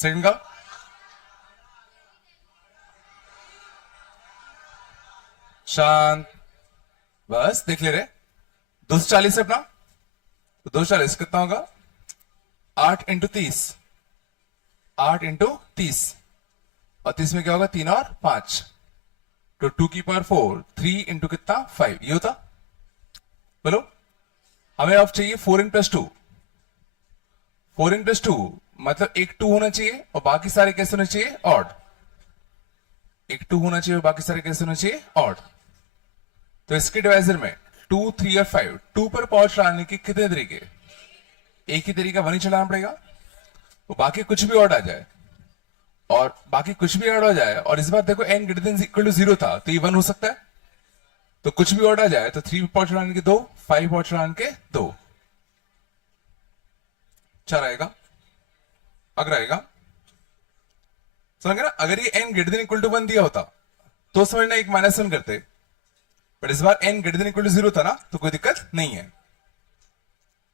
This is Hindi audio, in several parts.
सेकंड का शांत, बस देख ले रहे। 240 है अपना, तो 240 कितना होगा? 8 × 30, 8 × 30, और 30 में क्या होगा? 3 और 5, तो 2⁴, 3 × कितना? 5, ये होता। बोलो, हमें अब चाहिए 4n+2। 4n+2 मतलब एक 2 होना चाहिए और बाकी सारे कैसे होने चाहिए? ऑड। एक 2 होना चाहिए और बाकी सारे कैसे होने चाहिए? ऑड। तो इसके डिवाइजर में 2, 3 और 5, 2 पर पावर चढ़ाने के कितने तरीके? एक ही तरीका, 1 ही चढ़ाना पड़ेगा। तो बाकी कुछ भी ऑड आ जाए, और बाकी कुछ भी ऑड हो जाए, और इस बार देखो n > 0 था, तो ये 1 हो सकता है। तो कुछ भी ऑड आ जाए तो 3 पावर चढ़ाने के 2, 5 पावर चढ़ाने के 2, 4 आएगा। अगर आएगा, समझ गए ना? अगर ये n > 1 दिया होता तो समझना एक -1 करते, बट इस बार n > 0 था ना, तो कोई दिक्कत नहीं है।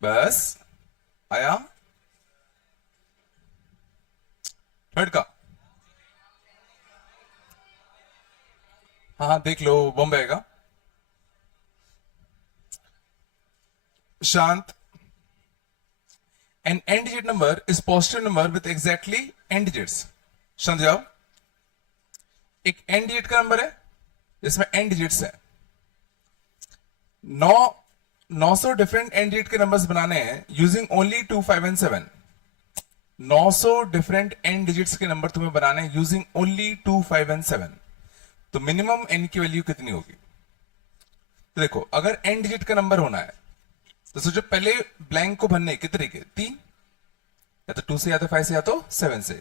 बस आया थर्ड का। हाँ हाँ देख लो, बॉम्बे आएगा। शांत, an n digit number is positive number with exactly n digits। शांत जाओ। एक n digit का नंबर है जिसमें n digits है। 900 डिफरेंट n digit के नंबर्स बनाने हैं using only 2, 5 and 7। 900 different n digits के नंबर तुम्हें बनाने हैं यूजिंग ओनली 2, 5 एंड 7। तो मिनिमम n की वैल्यू कितनी होगी? तो देखो, अगर n डिजिट का नंबर होना है तो सोचो, पहले ब्लैंक को भरने के तरीके 3, या तो 2 से, या तो 5 से, या तो 7 से।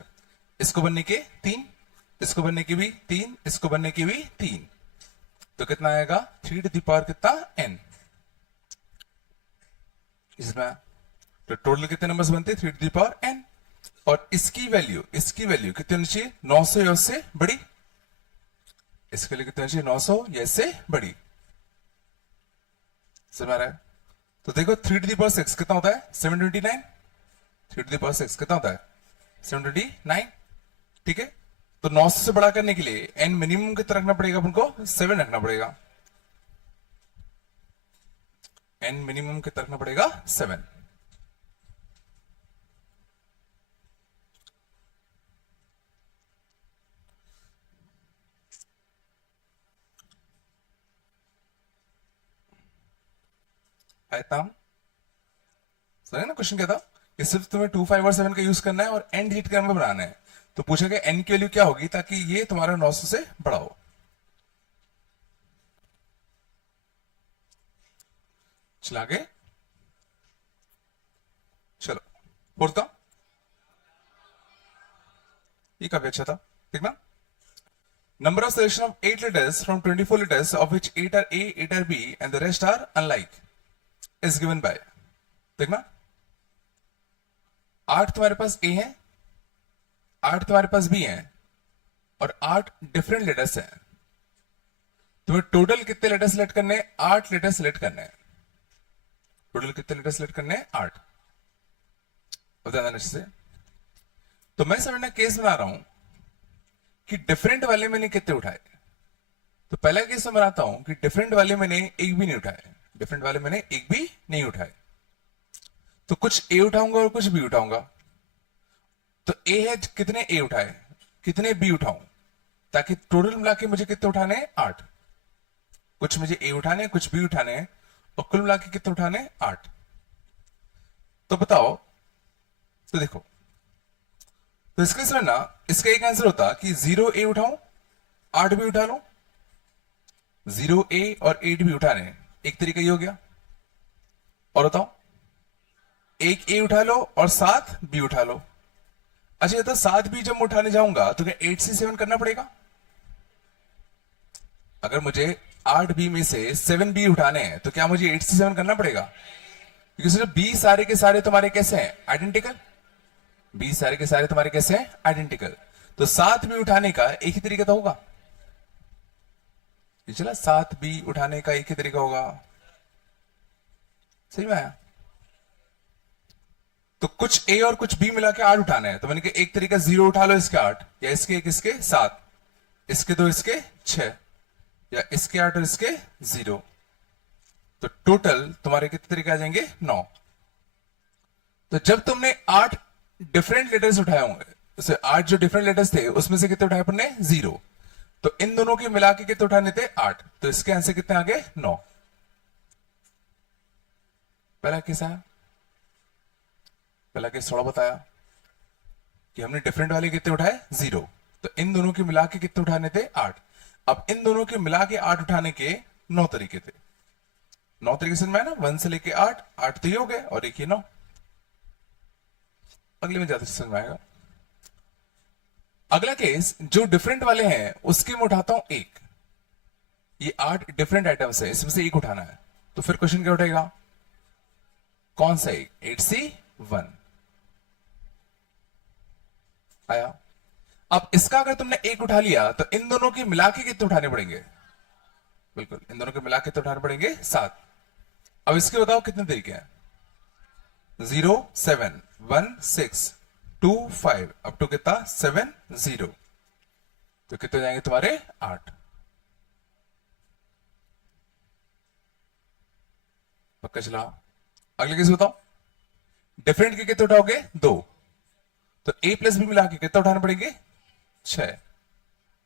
इसको भरने के 3, इसको भरने के भी 3, इसको भरने के भी 3, तो कितना आएगा? 3 कितना? n। इसमें तो टोटल कितने नंबर्स बनते हैं? 3 n। और इसकी वैल्यू कितनी होनी चाहिए? 900 या उससे बड़ी। इसके लिए कितनी होनी चाहिए? 900 या इससे बड़ी। समझ आ रहा है? तो देखो, 3 कितना होता है? 729। 3 कितना होता है? 729। ठीक है, तो 900 से बड़ा करने के लिए n मिनिमम कितना रखना पड़ेगा? अपन को 7 रखना पड़ेगा। n मिनिमम कितना रखना पड़ेगा? 7। आयता समझे ना? क्वेश्चन क्या था कि सिर्फ तुम्हें 2, 5 और 7 का यूज करना है और n डिजिट का नंबर बनाना है। तो पूछा गया n की वैल्यू क्या होगी ताकि ये तुम्हारा 900 से बड़ा हो। चला आगे, चलो फोर्थ का। ये काफी अच्छा था, ठीक ना? Number of selection of 8 letters from 24 letters, of which 8 are A, 8 are B, and the rest are unlike, is given by। देखना, 8 तुम्हारे पास A है, 8 तुम्हारे पास B है, और 8 डिफरेंट लेटर्स हैं। तुम्हें टोटल कितने लेटर सिलेक्ट करने हैं? 8 लेटर सिलेक्ट करने हैं। टोटल कितने लेटर सिलेक्ट करने हैं? 8। बताना से, तो मैं समझना केस बना रहा हूं कि डिफरेंट वाले मैंने कितने उठाए। तो पहला केस मैं बनाता हूं कि डिफरेंट वाले मैंने एक भी नहीं उठाए। डिफरेंट वाले मैंने एक भी नहीं उठाए, तो कुछ ए उठाऊंगा और कुछ बी उठाऊंगा। तो ए है, कितने ए उठाए, कितने बी उठाऊं, ताकि टोटल मिला के मुझे कितने उठाने हैं? 8। कुछ मुझे ए उठाने हैं, कुछ बी उठाने हैं, और कुल मिला के कितने उठाने हैं? 8। तो बताओ, तो देखो, तो इसके समय ना, इसका एक आंसर होता कि 0 ए उठाऊं, 8 भी उठा लो। 0 ए और 8 भी उठाने, एक तरीका ये हो गया। और बताओ, एक ए उठा लो और 7 बी उठा लो। अच्छा, तो 7 बी जब उठाने जाऊंगा तो क्या 8 से 7 करना पड़ेगा? अगर मुझे 8 बी में से 7 बी उठाने हैं तो क्या मुझे 8 से 7 करना पड़ेगा? क्योंकि सिर्फ बी सारे के सारे तुम्हारे कैसे हैं? आइडेंटिकल। बी सारे के सारे तुम्हारे कैसे हैं? आइडेंटिकल। तो 7 बी उठाने का एक ही तरीका तो होगा। चला, 7 बी उठाने का एक ही तरीका होगा। सही में आया? तो कुछ ए और कुछ बी मिला के 8 उठाना है, तो मैंने कहा एक तरीका 0 उठा लो इसके 8, या इसके एक इसके 7, इसके 2 इसके 6, या इसके 8 और इसके 0। तो टोटल तुम्हारे कितने तरीके आ जाएंगे? 9। तो जब तुमने 8 डिफरेंट लेटर्स उठाए होंगे, उसे 8 जो डिफरेंट लेटर्स थे उसमें से कितने उठाए अपन ने? 0। तो इन दोनों के मिला के कितने उठाने थे? 8। तो इसके आंसर कितने आ गए? 9। पहला केस आया, पहला केस थोड़ा बताया कि हमने डिफरेंट वाले कितने उठाए? 0। तो इन दोनों के मिला के कितने उठाने थे? 8। अब इन दोनों के मिला के 8 उठाने के 9 तरीके थे। 9 तरीके से मैं ना 1 से लेके 8, 8 तो ये हो गए और एक ये 9। अगले में ज्यादा समझ में आएगा। अगला केस जो डिफरेंट वाले हैं उसके मैं उठाता हूं 1। ये 8 डिफरेंट आइटम्स है, इसमें से एक उठाना है, तो फिर क्वेश्चन क्या उठेगा? कौन सा एक? 8C1 आया। अब इसका अगर तुमने एक उठा लिया तो इन दोनों के मिला के कितने उठाने पड़ेंगे? बिल्कुल, इन दोनों के मिला के तो उठाने पड़ेंगे 7। अब इसके बताओ कितने तरीके हैं? 0 7 1 6 2 5 अप टू कितना? 7 0। तो कितने जाएंगे तुम्हारे? 8। पक्का चला। अगले केस बताओ, डिफरेंट के कितने उठाओगे? 2। तो a प्लस बी मिला के कितना उठाने पड़ेंगे? 6।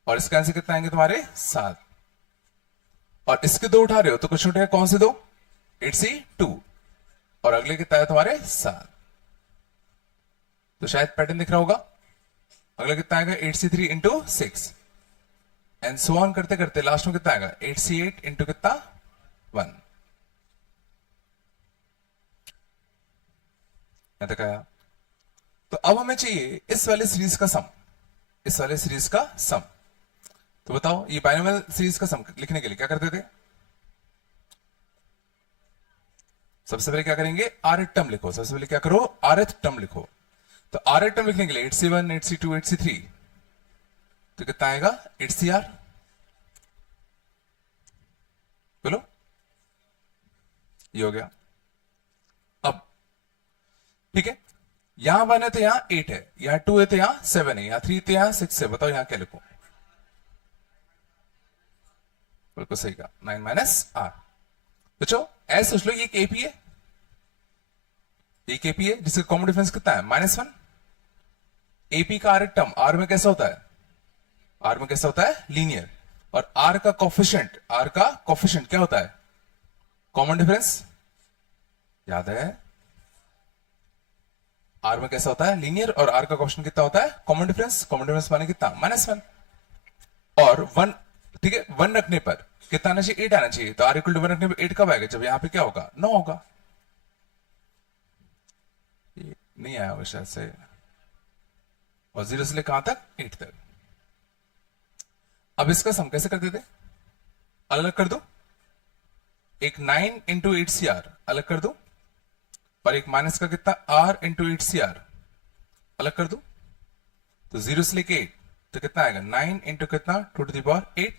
और इसका आंसर कितना आएंगे तुम्हारे? 7। और इसके 2 उठा रहे हो तो कुछ उठेगा, कौन से 2? 8C2। और अगले कितना है तुम्हारे? 7। तो शायद पैटर्न दिख रहा होगा। अगला कितना आएगा? 8C3 into 6 and so on करते करते लास्ट में कितना आएगा? 8C8 इंटू कितना? 1। यहां तक आया। तो अब हमें चाहिए इस वाले सीरीज का सम, इस वाले सीरीज का सम। तो बताओ, ये बाइनोमियल सीरीज का सम लिखने के लिए क्या करते थे? सबसे पहले क्या करेंगे? rth टर्म लिखो। सबसे पहले क्या करो? rth टर्म लिखो। तो rth टर्म लिखने के लिए 8C1 8C2 8C3, तो कितना आएगा? 8CR। बोलो, ये हो गया। अब ठीक है, यहां 1 है तो यहां 8 है, यहां 2 है तो यहां 7 है, यहां 3 तो यहां 6 है। बताओ यहां क्या लिखो? बिल्कुल सही कहा, 9 माइनस आर। बच्चों ऐसे सोच लो, ये एक एपी है, एक एपी है जिसका कॉमन डिफरेंस कितना है? -1। एपी का आर टर्म आर में कैसा होता है? आर में कैसा होता है? लीनियर। और आर का कोफिशिएंट क्या होता है? Common difference. याद है? आर में कैसा होता है? लीनियर। और आर का कोफिशिएंट कितना होता है? Common difference. कॉमन डिफरेंस माने कितना? -1। और 1, ठीक है, 1 रखने पर कितना आना चाहिए? 8 आना चाहिए। तो आर इक्वल टू 1 रखने पर 8 कब आएगा? जब यहां पे क्या होगा? 9 होगा। ये नहीं आया वो शायद से। और 0 से लेकर कहां तक? 8 तक। अब इसका सम कैसे करते थे? अलग कर दो। एक 9 इंटू 8CR अलग कर दो, और एक माइनस का कितना? R इंटू 8CR अलग कर दो। तो 0 से लेके 8 तो कितना आएगा? 9 इंटू कितना? 2 टू द पावर 8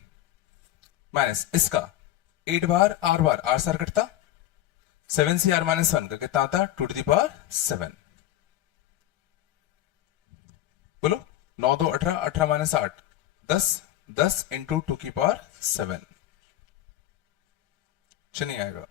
माइनस इसका 8 बार R बार, R सार कटता, 7CR माइनस 1 का कितना आता? 2 टू द पावर 7। बोलो, 9 2 18, 18 माइनस 8 10, 10 इंटू 2 की पावर 7। नहीं आएगा।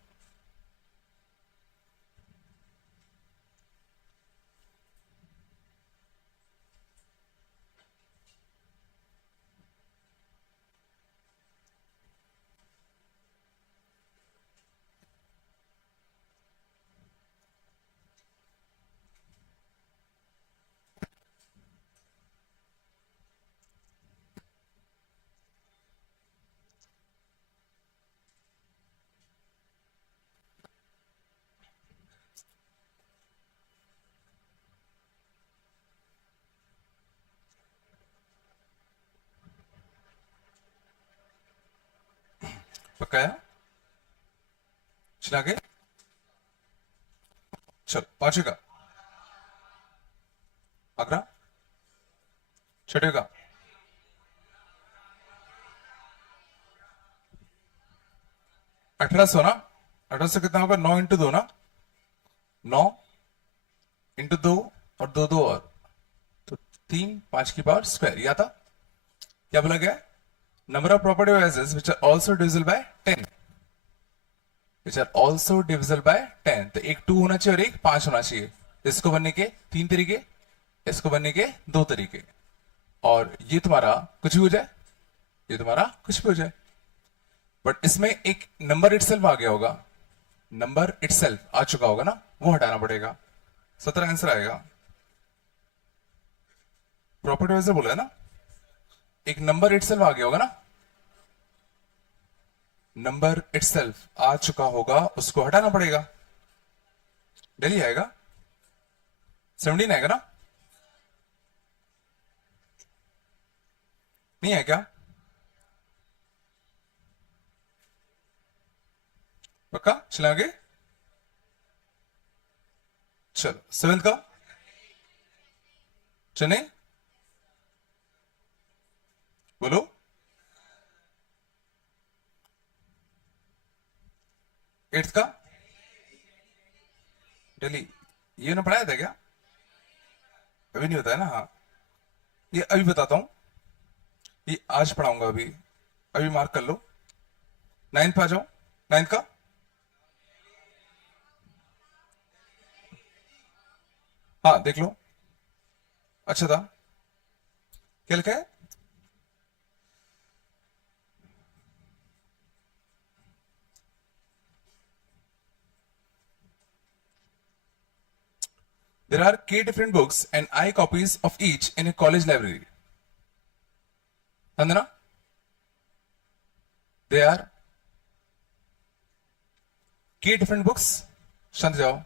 पकाया? चला गए? चल पांचवें का अगला, छठे का 1800 ना? 1800 कितना होगा? 9 इंटू 2 ना? 9 इंटू 2 और 2 2 और तो 3 5 की पावर स्क्वायर, या था क्या बोला गया? Number of proper divisors which are also divisible by 10, which are also divisible by 10। तो एक 2 होना चाहिए और एक 5 होना चाहिए। इसको बनने के 3 तरीके, इसको बनने के 2 तरीके, और ये तुम्हारा कुछ भी हो जाए, ये तुम्हारा कुछ भी हो जाए। बट इसमें एक नंबर इटसेल्फ आ गया होगा, नंबर इटसेल्फ आ चुका होगा ना, वो हटाना पड़ेगा। 17 आंसर आएगा। प्रॉपर डिवाइजर बोला है ना, एक नंबर इटसेल्फ आ गया होगा ना, नंबर इटसेल्फ आ चुका होगा, उसको हटाना पड़ेगा। डेली आएगा, 17 आएगा ना, नहीं है क्या? पक्का चलाओगे? चलो 7th का चने बोलो। 8th का डेली, ये ना पढ़ाया था क्या? अभी नहीं बताया ना? हाँ, ये अभी बताता हूं, ये आज पढ़ाऊंगा अभी, अभी मार्क कर लो। 9th पे आ जाओ। 9th का हाँ देख लो, अच्छा था। क्या लिखा है? There are k different books and I copies of each in a college library. Andana? There are k different books, शांत जाओ,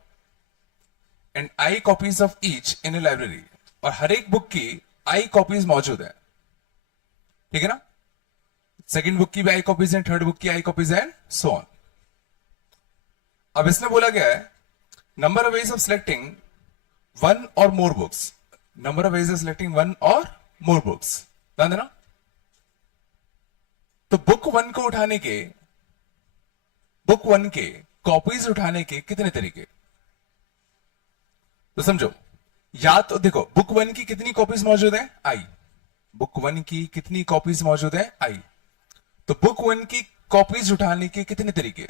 and I copies of each in a library. और हर एक बुक की I copies मौजूद है, ठीक है ना? सेकंड बुक की भी I copies हैं, थर्ड बुक की I copies हैं, so on. अब इसमें बोला गया है number of ways of selecting one और more books, number of ways of selecting one और मोर बुक्स, ध्यान देना। तो बुक वन को उठाने के, बुक वन के कॉपीज उठाने के कितने तरीके? तो समझो, या तो देखो बुक वन की कितनी कॉपीज मौजूद है? आई। बुक वन की कितनी कॉपीज मौजूद है? आई। तो बुक वन की कॉपीज उठाने के कितने तरीके?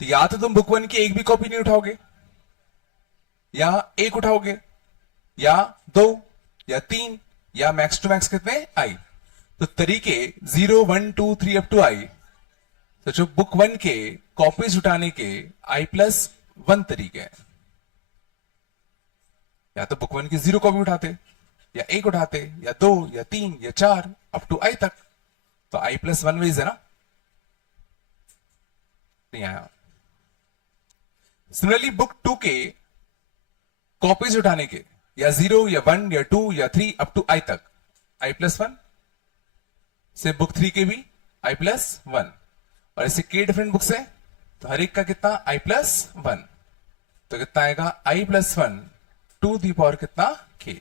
तो या तो तुम बुक वन की एक भी कॉपी नहीं उठाओगे, या एक उठाओगे, या दो, या तीन, या मैक्स टू मैक्स कितने? आई। तो तरीके 0 1 2 3 अप टू आई। तो जो बुक वन के कॉपीज उठाने के I+1 तरीके हैं, या तो बुक वन की 0 कॉपी उठाते, या एक उठाते, या 2, या 3, या 4 अप टू आई तक। तो I+1 वेज है ना, नहीं आया। सिमिलरली बुक 2 के कॉपीज उठाने के, या 0, या 1, या 2, या 3 अप टू आई तक, I+1 से बुक 3 के भी I+1, और ऐसे के डिफरेंट बुक्स है तो हर एक का कितना? I+1। तो कितना आएगा? I+1 टू दी पावर कितना? के।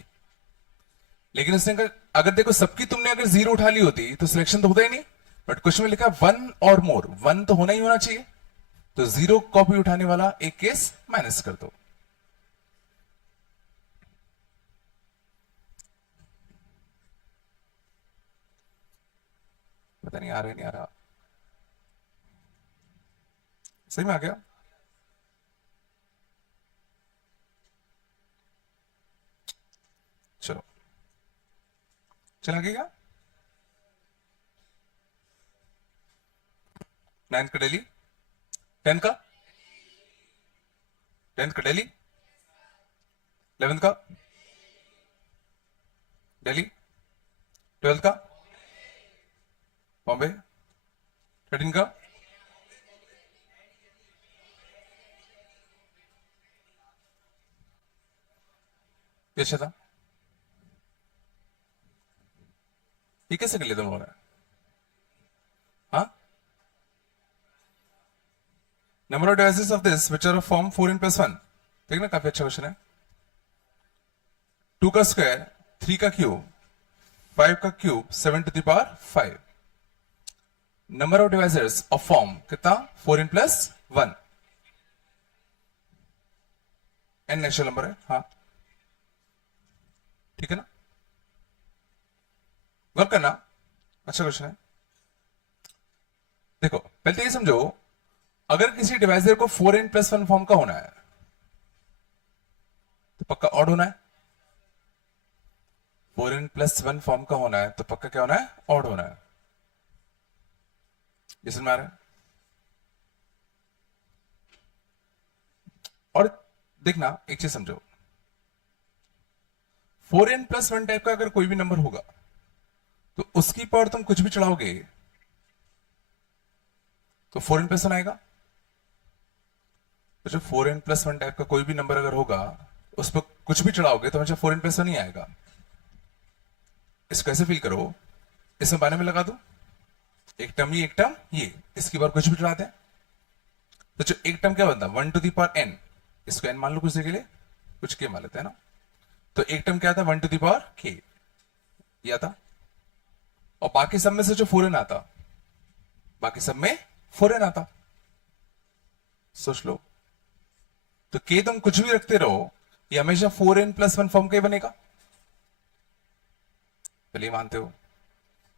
लेकिन उसने अगर देखो सबकी तुमने अगर 0 उठा ली होती तो सिलेक्शन तो होता ही नहीं, बट क्वेश्चन में लिखा 1 और मोर, 1 तो होना ही होना चाहिए, तो 0 कॉपी उठाने वाला एक केस माइनस कर दो। पता नहीं आ रहा है, नहीं आ रहा, सही में आ गया? चलो चला गया। 9th का डेली, 10th का, 10th का डेली, 11th का डेली, 12th का बॉम्बे, 13th का ये अच्छा था। ये कैसे कर लिया तुम लोगों ने? हाँ, number of divisors of this which are of form 4n+1, देखना काफी अच्छा क्वेश्चन है। 2 का स्क्वायर, 3 का क्यूब, 5 का cube, 7 to the power 5। Number of divisors of form कितना? 4n+1, एन नेचुरल नंबर है, हाँ ठीक है ना, गौर करना, अच्छा क्वेश्चन है। देखो पहले तो ये समझो, अगर किसी डिवाइजर को 4n+1 फॉर्म का होना है तो पक्का ऑड होना है। 4n+1 फॉर्म का होना है तो पक्का क्या होना है, ऑड होना है। ये समझ में आ रहा है? और देखना एक चीज समझो, 4n+1 टाइप का अगर कोई भी नंबर होगा तो उसकी पावर तुम कुछ भी चढ़ाओगे तो 4n+1 आएगा। तो जो 4n+1 टाइप का कोई भी नंबर अगर होगा उस पर कुछ भी चढ़ाओगे तो हमेशा 4n+1 ही आएगा। इसको ऐसे फील करो, इसमें बारे में लगा दो, एक टर्म ये एक टर्म ये, इसकी बार कुछ भी चढ़ा दें तो जो एक टर्म क्या बनता है 1n, इसको n मान लो कुछ के लिए, कुछ के मान लेते हैं ना, तो एक टर्म क्या आता 1k ये आता, और बाकी सब में से जो 4n आता, बाकी सब में 4n आता। सोच लो, तो k तुम कुछ भी रखते रहो ये हमेशा 4n+1 फॉर्म का ही बनेगा। पहले मानते हो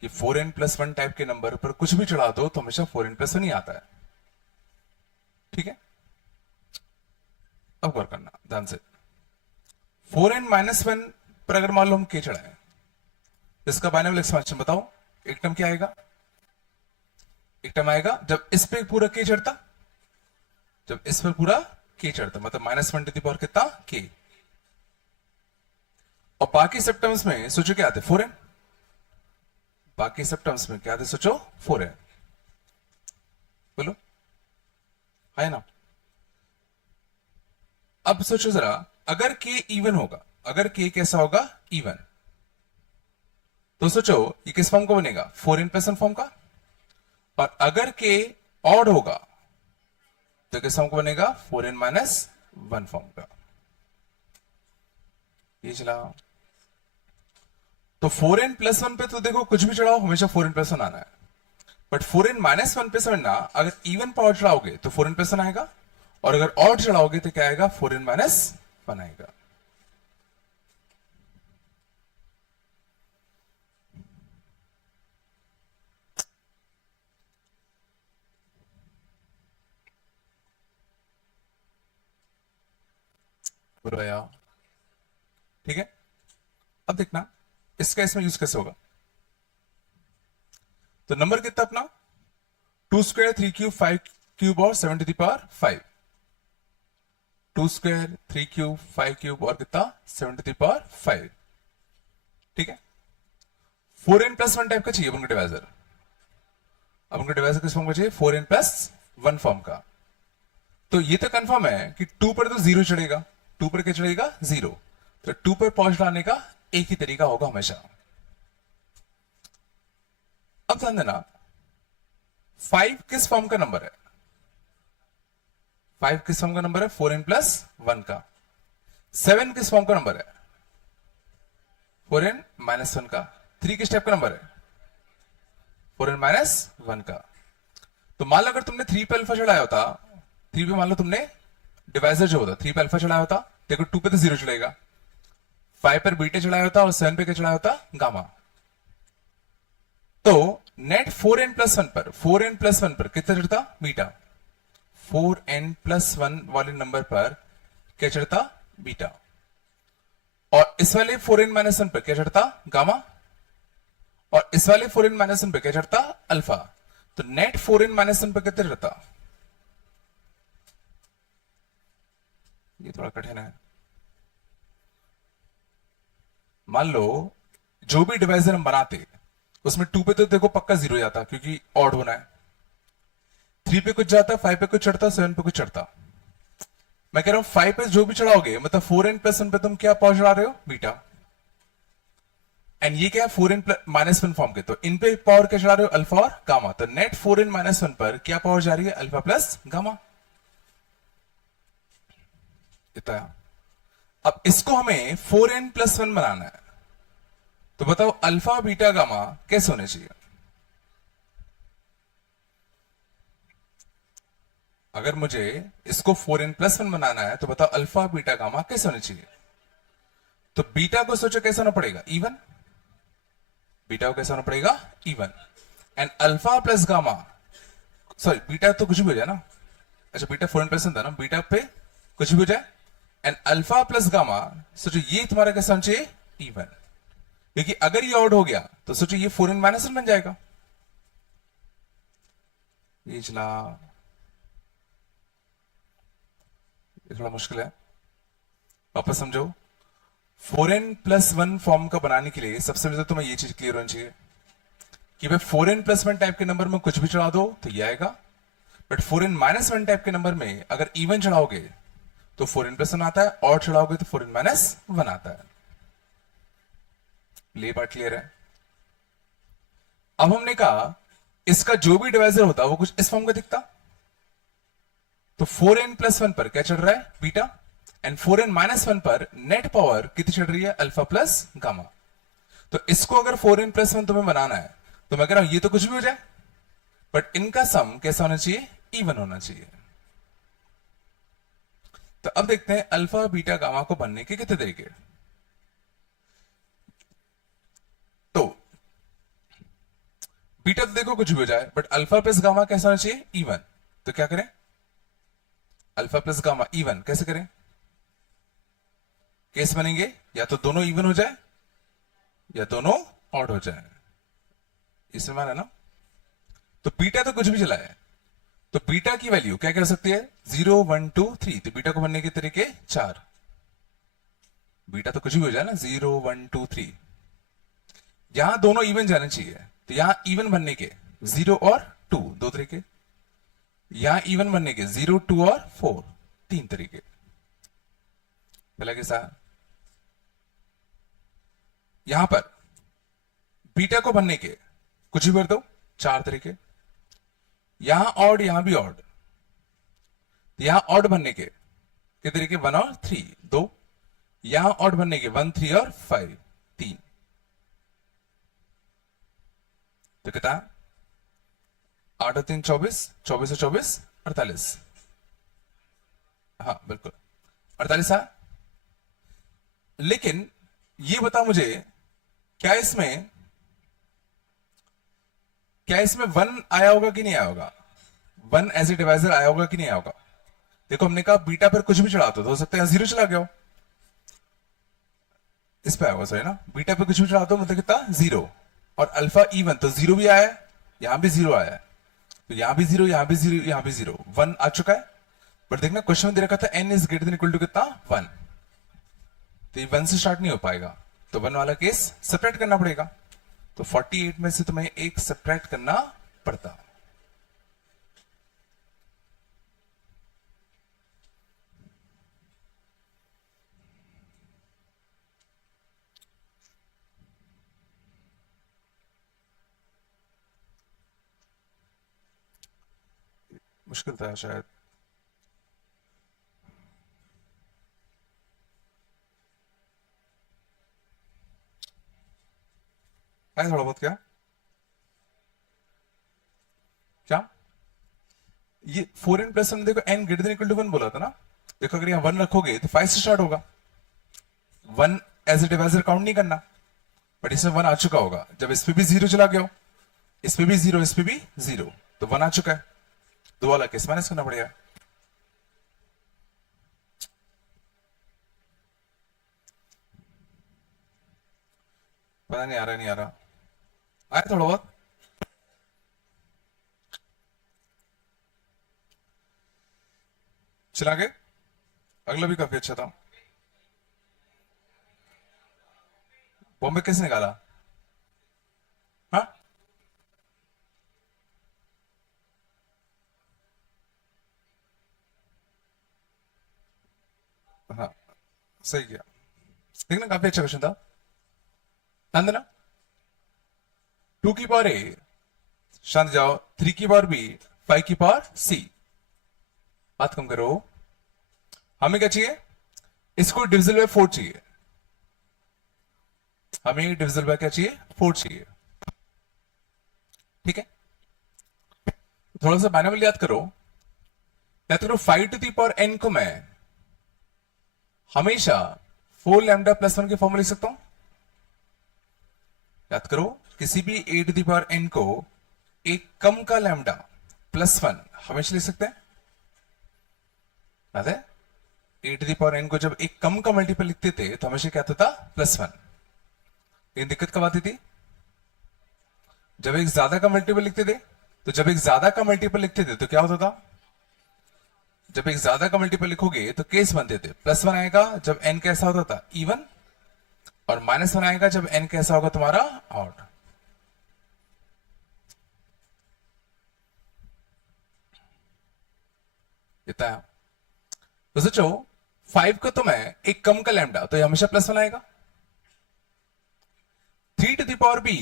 कि 4n+1 टाइप के नंबर पर कुछ भी चढ़ा दो तो हमेशा 4n+1 ही आता है, ठीक है। अब गौर करना ध्यान से, 4n-1 पर अगर मान लो हम k चढ़ाए, इसका बाइनोमियल एक्सपेंशन बताओ, एक टर्म क्या आएगा, एक टर्म आएगा जब इस पे पूरा k चढ़ता, जब इस पर पूरा k चढ़ता मतलब -1 टू द पावर कितना k, और बाकी सब टर्म्स में सोचो क्या आते 4n, बाकी सब टर्म्स में क्या आते सोचो 4n, बोलो है ना। अब सोचो जरा, अगर k इवन होगा, अगर k कैसा होगा इवन, तो सोचो ये किस फॉर्म का बनेगा 4n+1 फॉर्म का, और अगर k ऑड होगा तो किस फॉर्म का बनेगा 4n-1 फॉर्म का। ये चला, तो 4n+1 पे तो देखो कुछ भी चढ़ाओ हमेशा 4n+1 आना है, बट 4n-1 पे समझना, अगर इवन पावर चढ़ाओगे तो 4n+1 आएगा, और अगर ऑड चढ़ाओगे तो क्या आएगा 4n-1 आएगा। बुराया, ठीक है। अब देखना इसका इसमें यूज कैसे होगा, तो नंबर कितना अपना 2² 3³ 5³ और 7⁵, 2² 3³ 5³ और कितना 7⁵, ठीक है। 4n+1 टाइप का चाहिए उनका डिवाइजर, अब उनका डिवाइजर किस फॉर्म का चाहिए 4n+1 फॉर्म का। तो ये तो कंफर्म है कि 2 पर तो 0 चढ़ेगा, 2 पर क्या चढ़ेगा 0, तो 2 पर पहुंच लाने का एक ही तरीका होगा हमेशा। अब ध्यान देना 5 किस फॉर्म का नंबर है, 5 किस फॉर्म का नंबर है 4n+1 का। 7 किस फॉर्म का नंबर है 4n-1 का। 3 किस टाइप का नंबर है 4n-1 का। तो मान लो अगर तुमने 3 पे अल्फा चढ़ाया होता, 3 पे मान लो तुमने डिवाइजर जो होता 3 पे अल्फा चढ़ाया होता, देखो 2 पे तो 0 चढ़ेगा, 5 पर बीटा चढ़ाया होता और 7 पे क्या चढ़ाया होता गामा। तो नेट 4n+1 पर, 4n+1 पर कितना चढ़ता बीटा, 4n+1 वाले नंबर पर क्या चढ़ता बीटा, और इस वाले 4n-1 पर क्या चढ़ता गामा, और इस वाले 4n-1 पर क्या चढ़ता अल्फा। तो नेट 4n-1 पर कितना चढ़ता, ये थोड़ा कठिन है। मान लो जो भी डिवाइजर हम बनाते उसमें 2 पे तो देखो पक्का 0 जाता क्योंकि ऑड होना है, 3 पे कुछ जाता, 5 पे कुछ चढ़ता, 7 पे कुछ चढ़ता। मैं कह रहा हूं 5 पे जो भी चढ़ाओगे मतलब 4n+1 पे तुम क्या पावर चढ़ा रहे हो बीटा, एंड ये क्या है 4n-1 फॉर्म के, तो इन पे पावर क्या चढ़ा रहे हो अल्फा और गामा। तो नेट 4n-1 पर क्या पावर जा रही है अल्फा प्लस गामा, इतना। अब इसको हमें 4n+1 बनाना है, तो बताओ अल्फा बीटा गामा कैसे होने चाहिए। अगर मुझे इसको 4n+1 बनाना है तो बताओ अल्फा बीटा गामा कैसे होने चाहिए। तो बीटा को सोचो कैसा होना पड़ेगा, इवन। बीटा को कैसा होना पड़ेगा, even. And alpha plus gamma, sorry beta तो कुछ भी हो जाए ना, अच्छा बीटा 4n+1 था ना, बीटा पे कुछ भी हो जाए। एंड अल्फा प्लस गामा, सोचो ये तुम्हारा कैसा होना चाहिए, इवन। क्योंकि अगर ये ऑड हो गया तो सोचो ये 4n-1 बन जाएगा। ये चला, ये थोड़ा मुश्किल है, वापस समझो। 4n+1 फॉर्म का बनाने के लिए सबसे पहले तो तुम्हें ये चीज क्लियर होनी चाहिए कि भाई 4n+1 टाइप के नंबर में कुछ भी चढ़ा दो तो ये आएगा, बट 4n-1 टाइप के नंबर में अगर इवन चढ़ाओगे तो 4n+1 आता है, और चढ़ाओगे तो 4n-1 आता है। ये बात क्लियर है। अब हमने कहा इसका जो भी डिवाइजर होता वो कुछ इस फॉर्म का दिखता। तो 4n+1 पर क्या चढ़ रहा है, बीटा। एंड 4n-1 पर नेट पावर कितनी चढ़ रही है, अल्फा प्लस गामा। तो इसको अगर 4n+1 तुम्हें बनाना है तो मैं कह रहा हूं ये तो कुछ भी हो जाए, बट इनका सम कैसा होना चाहिए, इवन होना चाहिए। तो अब देखते हैं अल्फा बीटा गामा को बनने के कितने तरीके। तो बीटा तो देखो कुछ भी हो जाए, बट अल्फा प्लस गामा कैसा होना चाहिए, इवन। तो क्या करें, अल्फा प्लस गामा इवन कैसे करें, केस बनेंगे या तो दोनों इवन हो जाए या दोनों ऑड हो जाए, इसमें माना ना। तो बीटा तो कुछ भी चला है, तो बीटा की वैल्यू क्या कर सकती है, 0 1 2 3। तो बीटा को बनने के तरीके 4। बीटा तो कुछ भी हो जाए ना, 0 1 2 3। यहां दोनों इवन जाने चाहिए, तो यहां इवन बनने के 0 और 2 दो तरीके, यहां इवन बनने के 0 2 और 4 तीन तरीके। पहला कैसा, यहां पर बीटा को बनने के कुछ भी भर दो 4 तरीके, यहां ऑड यहां भी ऑड, यहां ऑड बनने के तरीके 1 और 3 2, यहां ऑड बनने के 1 3 और 5 3। तो कितना, 8 और 3 24, 24 और 24 48। हाँ बिल्कुल 48 है। लेकिन ये बता मुझे, क्या इसमें 1 आया होगा कि नहीं आया होगा, 1 एज ए डिवाइजर आया होगा कि नहीं आया होगा। देखो हमने कहा बीटा पर कुछ भी चढ़ा तो हो सकता है 0 चला गया हो, इस पे आया होगा, सही ना। बीटा पे कुछ भी चढ़ा दो मतलब कितना, 0। और अल्फा इवन तो 0 भी आया है, यहां भी 0 आया है, तो यहां भी 0 यहां भी 0 यहां भी 0, 1 आ चुका है। बट देखना क्वेश्चन में दे रखा था n is greater than equal to कितना, 1। तो ये 1 से स्टार्ट नहीं हो पाएगा, तो 1 वाला केस सेपरेट करना पड़ेगा। तो 48 में से तुम्हें एक सेपरेट करना पड़ता। मुश्किल था शायद, है थोड़ा बहुत। क्या क्या ये 4n+1, देखो n greater than equal to 1 बोला था ना। देखो अगर यहाँ 1 रखोगे तो 5 से स्टार्ट होगा, 1 एज ए डिवाइजर काउंट नहीं करना, बट इसमें 1 आ चुका होगा। जब इस पे भी 0 चला गया हो, इस पे भी 0 इस पे भी 0, तो 1 आ चुका है, 2 वाला केस माइनस करना पड़ेगा। पता नहीं आ रहा, नहीं आ रहा, आया थोड़ा बहुत। चला गए, अगला भी काफी अच्छा था। बॉम्बे कैसे निकाला, हाँ हाँ सही किया, देखना काफी अच्छा क्वेश्चन था। ध्यान देना, 2 की पावर ए, शांत जाओ, 3 की पावर बी, 5 की पावर सी। बात कम करो, हमें क्या चाहिए, इसको डिविजिबल बाय 4 चाहिए, हमें डिविजिबल बाय क्या चाहिए, 4 चाहिए। ठीक है, थोड़ा सा बाइनोमियल याद करो। याद करो 5 टू दी पावर n को मैं हमेशा 4 लैम्डा प्लस 1 के फॉर्म में लिख सकता हूं। याद करो किसी भी a to the power n को एक कम का लैम्डा प्लस 1 हमेशा लिख सकते हैं। याद है a to the power n को जब एक कम का मल्टीपल लिखते थे तो हमेशा क्या होता था प्लस 1। लेकिन दिक्कत कब आती थी जब एक ज्यादा का मल्टीपल लिखते थे। तो जब एक ज्यादा का मल्टीपल लिखते थे तो क्या होता था, जब एक ज्यादा का मल्टीपल लिखोगे तो केस बनते थे प्लस 1 आएगा जब n कैसा होता था इवन, और माइनस 1 आएगा जब n कैसा होगा तुम्हारा ऑड। इतना है। तो सोचो 5 को तो मैं एक कम का लैम्डा तो ये हमेशा प्लस 1 आएगा। 3 to the power b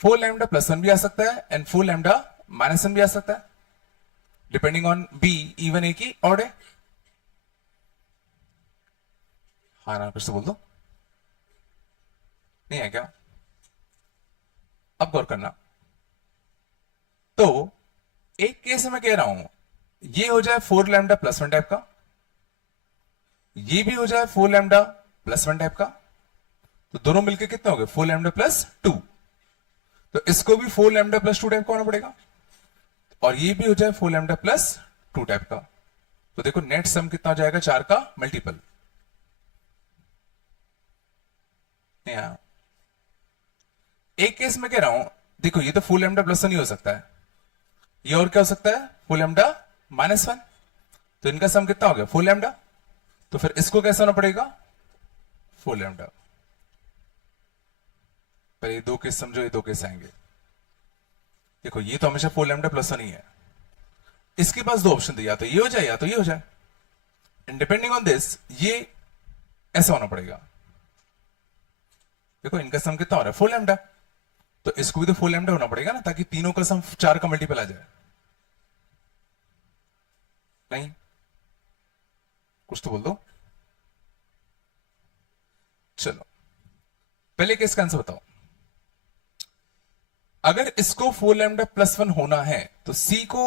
4 lambda plus 1 भी आ सकता है एंड 4 लैम्डा माइनस 1 भी आ सकता है डिपेंडिंग ऑन b इवन है कि ऑड है। हाँ ना फिर से बोल दो, नहीं है क्या? अब गौर करना। तो एक केस में मैं कह रहा हूं ये हो जाए 4 लैम्डा प्लस 1 टाइप का, ये भी हो जाए 4 लैम्डा प्लस 1 टाइप का, तो दोनों मिलकर कितना हो गए 4 लैम्डा प्लस 2। तो इसको भी 4 लैम्डा प्लस 2 टाइप का होना पड़ेगा और ये भी हो जाए 4 लैम्डा प्लस 2 टाइप का। तो देखो नेट सम कितना हो जाएगा 4 का मल्टीपल। एक केस में कह रहा हूं देखो ये तो 4 लैम्डा प्लस 1 ही हो सकता है, ये और क्या हो सकता है 4 लैम्डा माइनस 1। तो इनका सम कितना हो गया 4 लैम्डा। तो फिर इसको कैसा होना पड़ेगा 4 लैम्डा। पर ये दो केस समझो, ये दो केस आएंगे। देखो ये तो हमेशा 4 लैम्डा प्लस 1 ही है, इसके पास दो ऑप्शन थे या तो ये हो जाए या तो ये हो जाए। एंड डिपेंडिंग ऑन दिस ये ऐसा होना पड़ेगा। देखो इनका सम कितना हो रहा है 4 लैम्डा, तो इसको भी तो 4 लैम्डा होना पड़ेगा ना, ताकि तीनों का सम 4 का मल्टीपल आ जाए। नहीं कुछ तो बोल दो। चलो पहले केस का आंसर बताओ। अगर इसको 4 लैम्डा प्लस 1 होना है तो सी को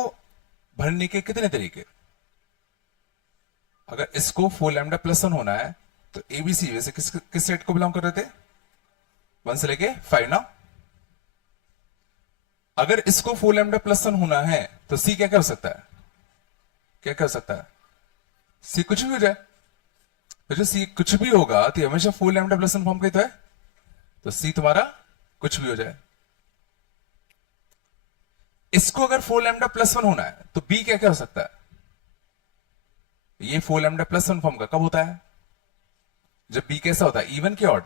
भरने के कितने तरीके। अगर इसको 4 लैम्डा प्लस 1 होना है तो एबीसी वैसे किस सेट को बिलोंग कर रहे थे 1 से लेके 5 ना। अगर इसको 4 लैम्डा प्लस 1 होना है तो सी क्या क्या हो सकता है, क्या क्या हो सकता है, सी कुछ भी हो जाए। तो जो सी कुछ भी होगा तो हमेशा 4 लैम्डा प्लस 1 फॉर्म का ही तो है, तो सी तुम्हारा कुछ भी हो जाए। इसको अगर 4 लैम्डा प्लस 1 होना है तो बी क्या क्या हो सकता है। ये 4 लैम्डा प्लस 1 फॉर्म का कब होता है जब बी कैसा होता है इवन के ऑड।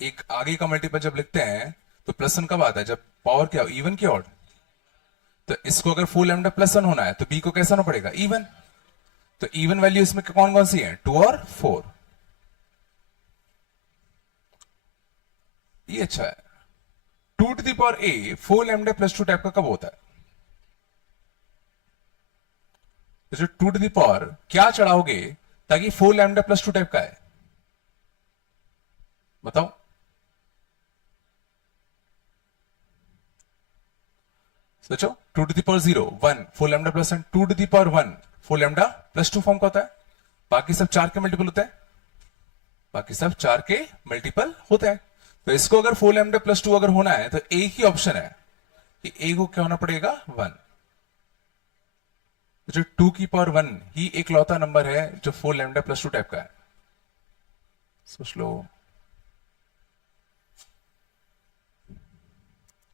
एक आगे का मल्टीपल जब लिखते हैं तो प्लस 1 कब आता है जब पावर क्या हो इवन के ऑड। तो इसको अगर 4 लैम्डा प्लस 1 होना है तो बी को कैसा होना पड़ेगा इवन। तो इवन वैल्यू इसमें कौन कौन सी है 2 और 4। ये अच्छा है। 2 to the power a 4 lambda plus 2 type का कब होता है। तो जो 2 टू द पावर क्या चढ़ाओगे ताकि 4 लैम्डा प्लस 2 टाइप का है, बताओ। सोचो 2 to the power 0 1 4 lambda plus 1, 2 to the power 1 4 lambda plus 2 form का होता है। बाकी सब 4 के मल्टीपल होते हैं, बाकी सब 4 के मल्टीपल होते हैं। तो इसको अगर 4 लैम्डा प्लस 2 अगर होना है तो एक ही ऑप्शन है कि ए को क्या होना पड़ेगा 1। जो 2 की पावर 1 ही एक लौता नंबर है जो 4 लैम्डा प्लस 2 टाइप का है। सोच लो,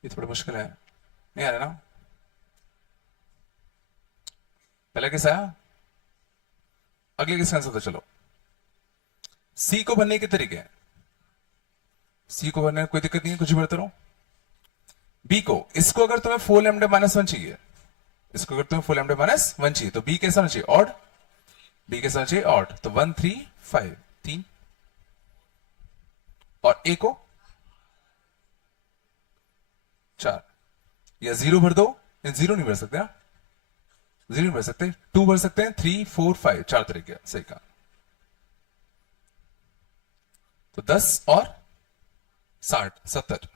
ये थोड़ी मुश्किल है, नहीं आ रहा ना। पहले कैसा है, अगले किसका आंसर तो चलो। सी को भरने के तरीके हैं, सी को भरने में कोई दिक्कत नहीं है, कुछ भी भरते रहो। बी को इसको अगर तुम्हें 4 लैम्डा माइनस 1 चाहिए, इसको अगर तुम्हें 4 लैम्डा माइनस 1 चाहिए तो बी कैसा होना चाहिए ऑड। बी कैसा होना चाहिए ऑड, तो 1 3 5 3। और ए को 4 या 0 भर दो, 0 नहीं भर सकते ना, 0 नहीं भर सकते, 2 भर सकते हैं, 3 4 5 4 तरीके सही कहा। तो 10 और 60 70।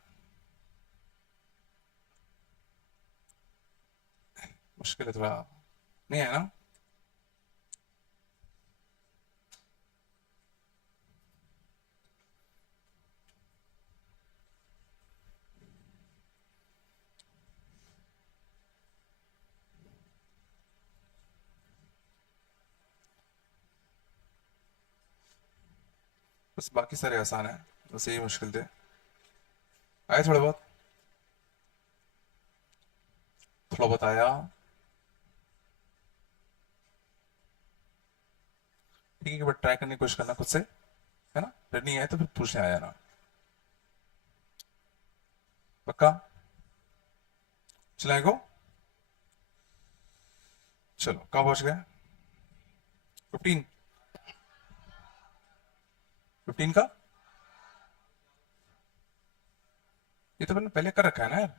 मुश्किल है थोड़ा, नहीं है ना? बस बाकी सारे आसान है, बस यही मुश्किल थे। आए थोड़ा बहुत, थोड़ा बताया, ठीक है, बट ट्राई करने की कोशिश करना खुद से, है ना? फिर नहीं आए तो फिर पूछने आया ना, पक्का? चलाए को, चलो कहाँ पहुंच गए? 15, 15 का, ये तो मैंने पहले कर रखा है ना यार।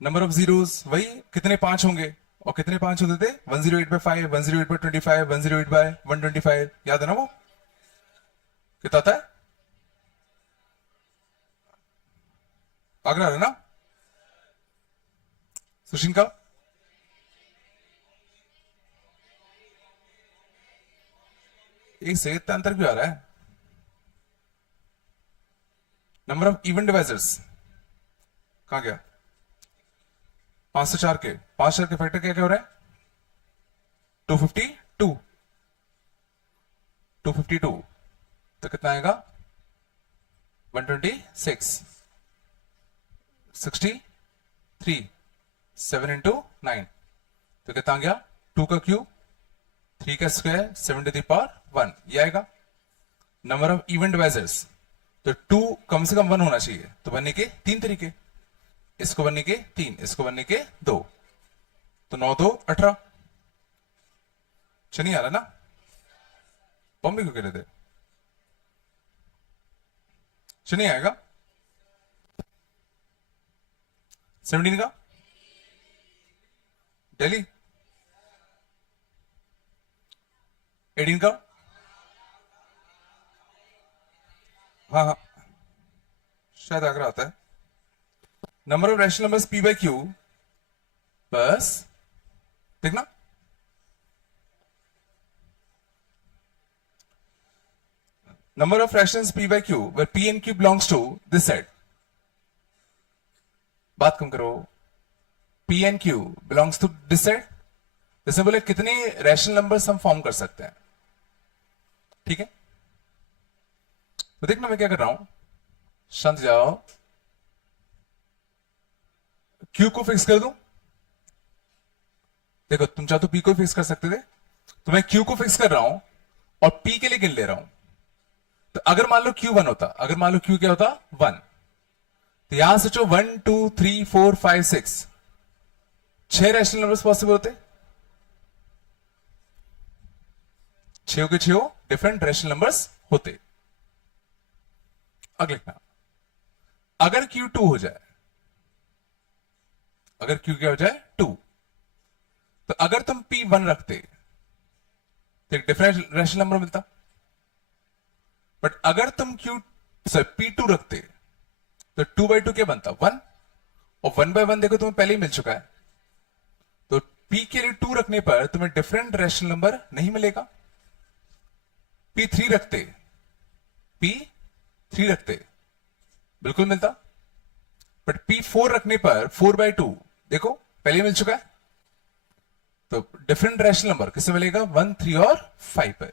नंबर ऑफ जीरोस वही, कितने 5 होंगे और कितने 5 होते थे? 108/5, 108/25, 108/125, याद है ना? वो कितना आता है? आगरा है ना? सुशीन का एक से इतना अंतर क्यों आ रहा है? नंबर ऑफ इवन डिवाइजर्स कहां गया? 5 से 4 के, 5 4 के फैक्टर क्या क्या हो रहा है? 252, 252 तो कितना आएगा? 126, 63, 7 into 9 तो कितना आ गया? 2 का क्यूब, 3 का स्क्वायर, 7 to the power 1, ये आएगा। नंबर ऑफ इवन डिवाइजर्स, तो 2 कम से कम 1 होना चाहिए, तो बनने के 3 तरीके, इसको बनने के 3, इसको बनने के 2, तो 9 2 18। नहीं आ रहा ना? बॉम्बे क्यों कह रहे थे? नहीं आएगा? 17 का दिल्ली, 18 का, हाँ हाँ शायद आगरा आता है। Number of rational numbers P by Q, बस देखना, number of fractions p by q where p and q belongs to this set, बात कम करो, p and q belongs to this set, जैसे बोले कितने रैशनल नंबर्स हम फॉर्म कर सकते हैं, ठीक है? तो देखना मैं क्या कर रहा हूं, शांत जाओ, q को फिक्स कर दूं, देखो तुम चाहो तो p को फिक्स कर सकते थे, तो मैं q को फिक्स कर रहा हूं और p के लिए गिन ले रहा हूं। तो अगर मान लो Q 1 होता, अगर मान लो Q क्या होता? 1, तो यहां सोचो 1 2 3 4 5 6, 6 रैशनल नंबर्स पॉसिबल होते, 6 के 6 डिफरेंट रैशनल नंबर्स होते। अगले लिखना, अगर Q 2 हो जाए, अगर Q क्या हो जाए? 2, तो अगर तुम P 1 रखते तो एक डिफरेंट रैशनल नंबर मिलता, बट अगर तुम P2 रखते तो 2/2 क्या बनता? 1, और 1/1 देखो तुम्हें पहले ही मिल चुका है, तो P के लिए 2 रखने पर तुम्हें डिफरेंट रैशनल नंबर नहीं मिलेगा। P3 रखते, P3 रखते बिल्कुल मिलता, बट P4 रखने पर 4/2 देखो पहले ही मिल चुका है, तो डिफरेंट रैशनल नंबर किससे मिलेगा? 1 3 और 5 पे।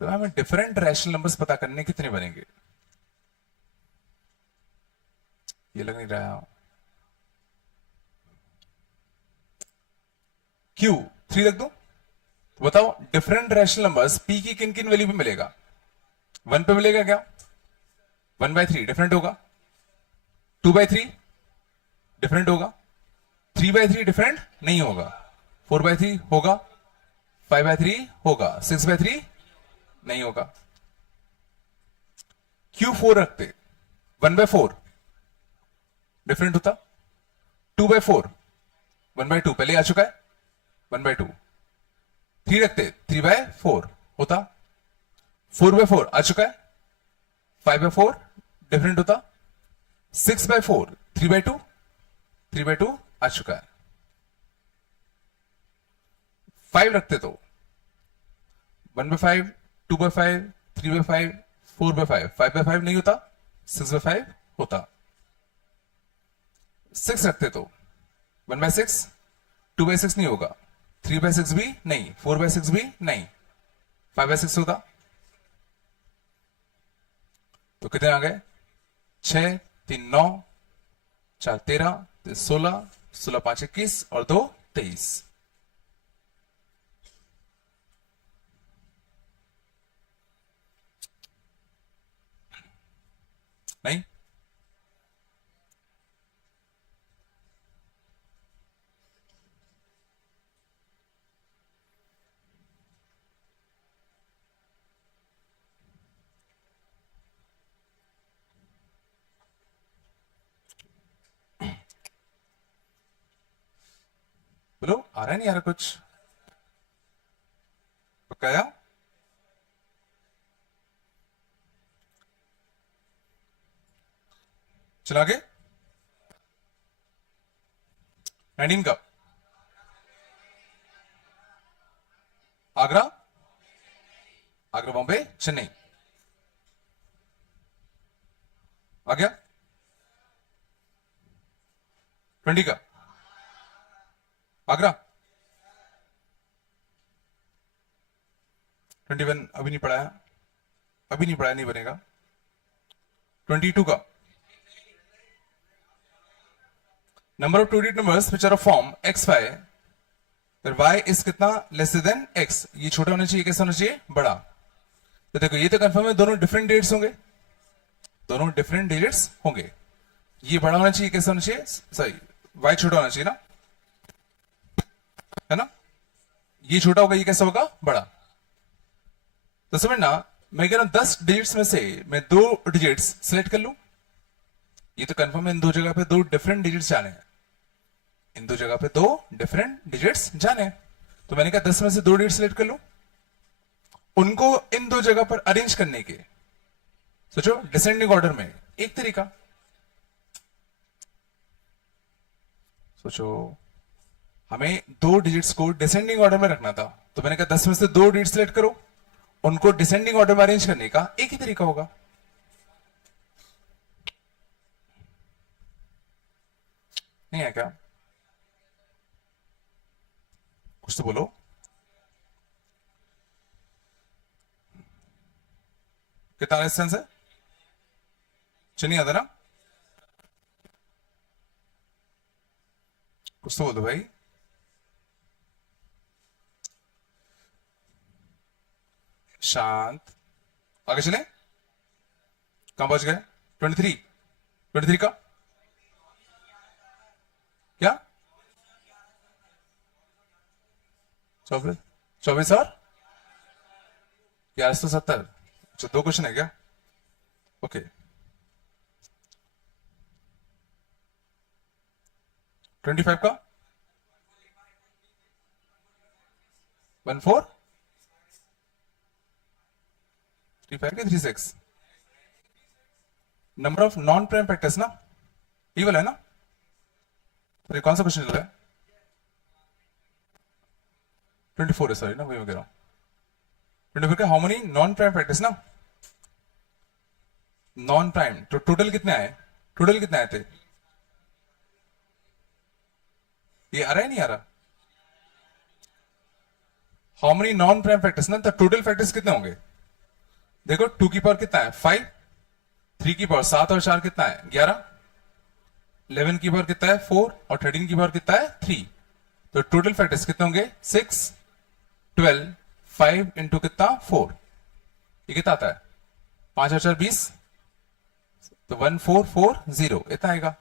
तो हमें डिफरेंट रैशनल नंबर्स पता करने कितने बनेंगे, ये लग नहीं रहा। Q 3 रख दो, तो बताओ डिफरेंट रैशनल नंबर्स P की किन किन वैल्यू पे मिलेगा? 1 पे मिलेगा क्या? 1/3 डिफरेंट होगा, 2/3 डिफरेंट होगा, 3/3 डिफरेंट नहीं होगा, 4/3 होगा, 5/3 होगा, 6/3 नहीं होगा। Q4 रखते, 1/4 डिफरेंट होता, 2/4 1/2 पहले आ चुका है, 1/2, 3 रखते 3/4 होता, 4/4 आ चुका है, 5/4 डिफरेंट होता, 6/4 3/2, 3/2 आ चुका है। 5 रखते तो 1/5, 2/5, 3/5, 4/5, 5/5 नहीं होता, 6/5 होता। 6 रखते तो 1/6, 2/6 नहीं होगा, 3/6 भी नहीं, 4/6 भी नहीं, 5/6 होता। तो कितने आ गए? 6, 3 9, 4 13, 16, 16 5 21 और 2 23। नहीं, बोलो आ रहा है नहीं आ रहा कुछ? पक्का? चला आगे। 19 का आगरा, आगरा बॉम्बे चेन्नई आ गया। 20 का आगरा, 21 अभी नहीं पढ़ाया, अभी नहीं पढ़ाया, नहीं बनेगा। 22 का number of two digit numbers which are of form x5 फिर y इज कितना लेस देन x, ये छोटा होना चाहिए, कैसा होना चाहिए? बड़ा। तो देखो ये तो कंफर्म है, दोनों डिफरेंट डिजिट्स होंगे, दोनों डिफरेंट डिजिट्स होंगे। ये बड़ा होना चाहिए, कैसा होना चाहिए? सॉरी, y छोटा होना चाहिए ना, है ना? ये छोटा होगा, ये कैसा होगा? बड़ा। तो समझना, मैं कह रहा हूं 10 डिजिट्स में से मैं 2 डिजिट्स सिलेक्ट कर लूं। ये तो कंफर्म है, इन दो जगह पे 2 डिफरेंट डिजिट्स जाने हैं, इन दो जगह पे 2 डिफरेंट डिजिट्स जाने हैं। तो मैंने कहा 10 में से 2 डिजिट सिलेक्ट कर लूं, उनको इन दो जगह पर अरेंज करने के, सोचो डिसेंडिंग ऑर्डर में एक तरीका, सोचो हमें 2 डिजिट्स को डिसेंडिंग ऑर्डर में रखना था, तो मैंने कहा 10 में से 2 डिजिट सिलेक्ट करो, उनको डिसेंडिंग ऑर्डर में अरेंज करने का एक ही तरीका होगा। नहीं है क्या? कुछ तो बोलो। कितना रेजिस्टेंस है? नहीं आता ना, कुछ तो बोल दो भाई। शांत, आगे चले। कहां पहुंच गए? 23, 23 का क्या? 24, 24 और 1170। अच्छा, 2 क्वेश्चन है क्या? ओके। 25 का 14, 35 के 36। Number of non prime factors ना, ये वाला है ना? तो ये कौन सा क्वेश्चन चल रहा है? 24 है, सॉरी ना, वही मैं कह रहा हूं। 24 का how many non prime factors ना, नॉन प्राइम, तो टोटल कितने आए? टोटल कितने आए थे? ये आ रहा है नहीं आ रहा? How many non prime factors ना, तो टोटल फैक्टर्स कितने होंगे? देखो 2 की पावर कितना है? 5, 3 की पावर 7 और 4 कितना है? 11, 11 की पावर कितना है? 4 और 13 की पावर कितना है? 3। तो टोटल फैक्टर्स कितने होंगे? 6, 12, 5 इंटू कितना? 4। ये कितना आता है? 5 और 4 20, तो 1440 इतना आएगा।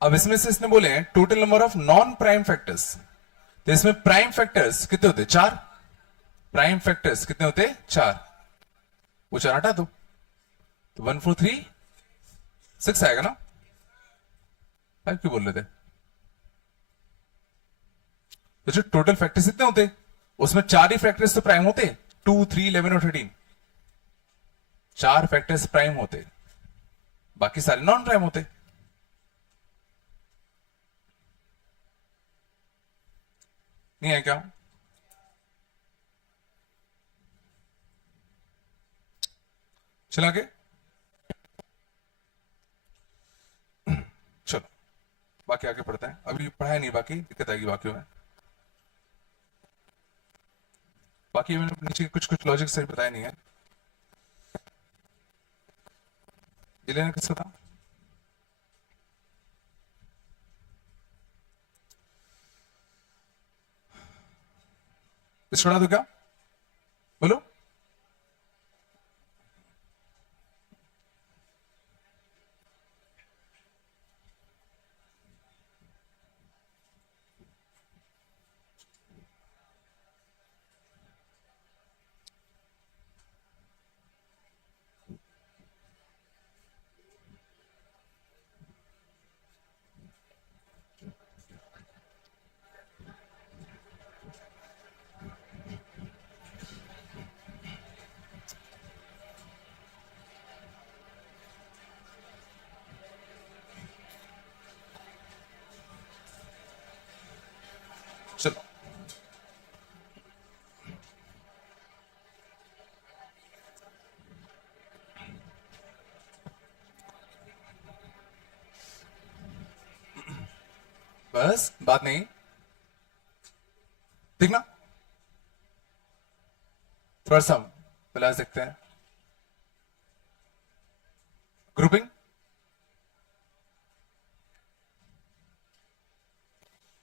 अब इसमें से इसने बोले total number of non prime factors, तो इसमें प्राइम फैक्टर्स कितने होते? 4। प्राइम फैक्टर्स कितने होते? 4। वो 4 हटा दो, तो 1436 आएगा ना? 5 क्यों बोल रहे थे? तो जो टोटल फैक्टर्स कितने होते, उसमें 4 ही फैक्टर्स तो प्राइम होते, 2, 3, 11 और 13। 4 फैक्टर्स प्राइम होते, बाकी सारे नॉन प्राइम होते। नहीं है क्या? चला के चलो बाकी आगे पढ़ते हैं। अभी पढ़ाया नहीं, बाकी दिक्कत आएगी बाकी में। बाकी मैंने नीचे कुछ कुछ लॉजिक से बताया नहीं है। ये लेना किसका था? इस छोड़ा दो क्या? बोलो। चलो बस बात नहीं, देखना थोड़ा सा मिला सकते हैं। ग्रुपिंग,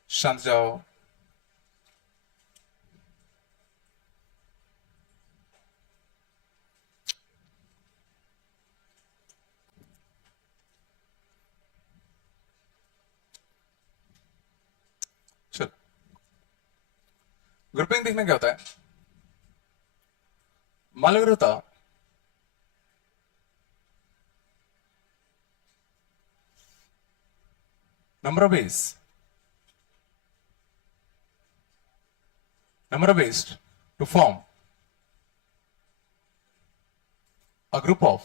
शांत जाओ। चलो ग्रुपिंग देखना क्या होता है। मान लो अगर होता number of ways to form a group of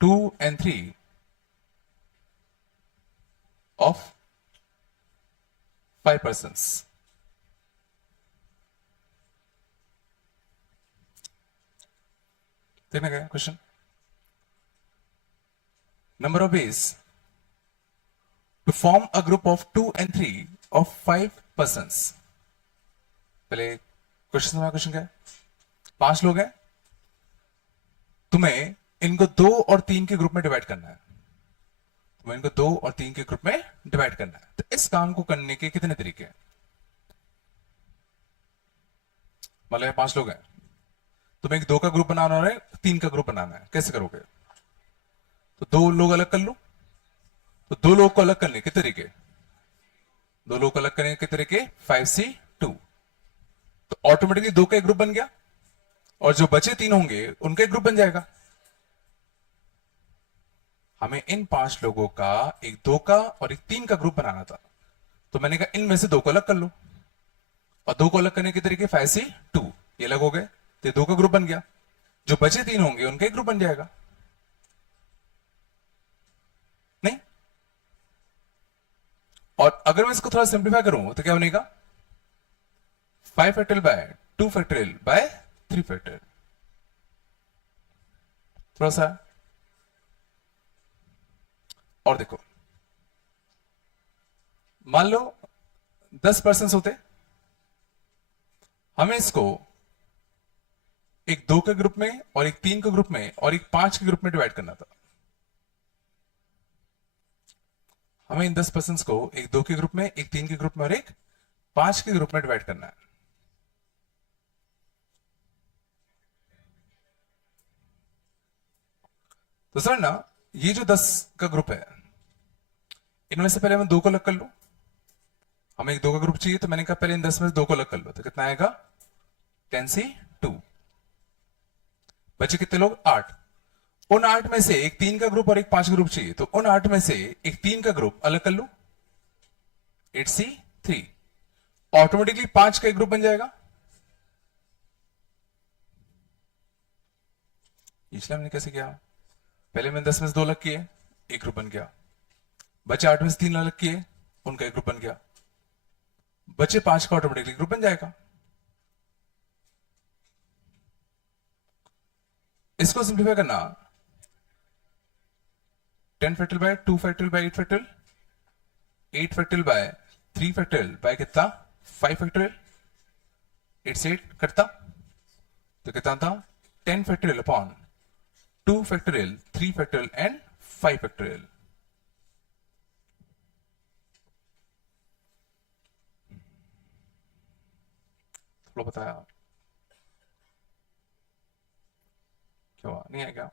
2 and 3 of 5 persons. देखना क्या question? number of ways to form a group of 2 and 3 of 5 persons. पहले क्वेश्चन में क्वेश्चन क्या है? 5 लोग हैं, तुम्हें इनको 2 और 3 के ग्रुप में डिवाइड करना है। तुम्हें इनको 2 और 3 के ग्रुप में डिवाइड करना है। तो इस काम को करने के कितने तरीके हैं? मतलब 5 लोग हैं, तुम्हें एक 2 का ग्रुप बनाना है, 3 का ग्रुप बनाना है। कैसे करोगे? तो 2 लोग अलग कर लो। तो 2 लोग को अलग करने के तरीके, 2 लोग को अलग करने के तरीके 5C2। तो ऑटोमेटिकली 2 का एक ग्रुप बन गया, और जो बचे 3 होंगे उनका एक ग्रुप बन जाएगा। हमें इन 5 लोगों का एक 2 का और एक 3 का ग्रुप बनाना था। तो मैंने कहा इनमें से 2 को अलग कर लो, और 2 को अलग करने के तरीके 5C2, ये अलग हो गए, तो 2 का ग्रुप बन गया। जो बचे 3 होंगे उनका एक ग्रुप बन जाएगा। नहीं? और अगर मैं इसको थोड़ा सिंप्लीफाई करूं तो क्या बनेगा? 5 factorial by 2 factorial by 3 factorial. थोड़ा सा और देखो, मान लो 10 पर्सन होते, हमें इसको एक 2 के ग्रुप में और एक 3 के ग्रुप में और एक 5 के ग्रुप में डिवाइड करना था। हमें इन 10 पर्सन को एक 2 के ग्रुप में, एक 3 के ग्रुप में और एक 5 के ग्रुप में डिवाइड करना है। तो सर ना, ये जो 10 का ग्रुप है, इनमें से पहले मैं 2 को अलग कर लूं। हमें एक 2 का ग्रुप चाहिए, तो मैंने कहा पहले इन 10 में से 2 को अलग कर लो। तो कितना आएगा? 10C2। बचे कितने लोग? 8। उन 8 में से एक 3 का ग्रुप और एक 5 ग्रुप चाहिए, तो उन 8 में से एक 3 का ग्रुप अलग कर लो, 8C3। ऑटोमेटिकली 5 का एक ग्रुप बन जाएगा। इसलिए हमने कैसे किया? पहले मैंने 10 में से 2 अलग किए, एक ग्रुप बन गया। बचे 8 में से 3 अलग किए, उनका एक ग्रुप बन गया, बचे 5 का ऑटोमेटिकली ग्रुप बन जाएगा। इसको सिंप्लीफाई करना, 10 factorial by 2 factorial by 8 factorial, 8 factorial by 3 factorial by कितना 5 फैक्टोरियल, 8 से 8 कटता तो कितना था 10 factorial upon 2 factorial 3 factorial and 5 factorial. थोड़ा बताया क्या हुआ, नहीं है क्या?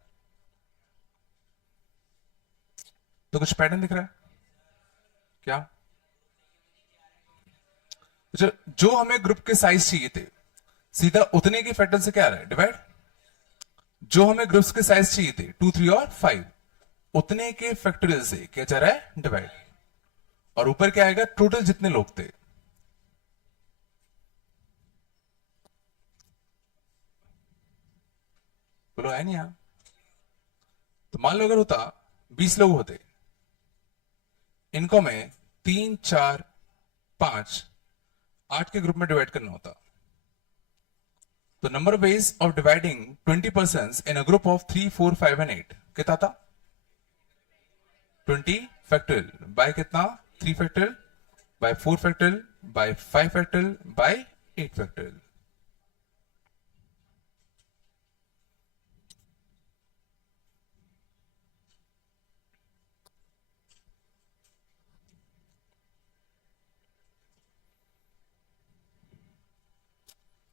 तो कुछ पैटर्न दिख रहा है क्या? जो जो हमें ग्रुप के साइज चाहिए थे, सीधा उतने के फैक्टर से क्या आ रहा है डिवाइड। जो हमें ग्रुप्स के साइज चाहिए थे 2 3 और 5, उतने के फैक्टोरियल से क्या जा रहा है डिवाइड, और ऊपर क्या आएगा टोटल जितने लोग थे। बोलो है नहीं यहां? तो मान लो अगर होता 20 लोग होते, इनको में 3 4 5 8 के ग्रुप में डिवाइड करना होता, तो number of ways of dividing 20 person in a group of 3 4 5 and 8 कितना था 20 फैक्टोरियल बाय कितना 3 factorial by 4 factorial by 5 factorial by 8 factorial.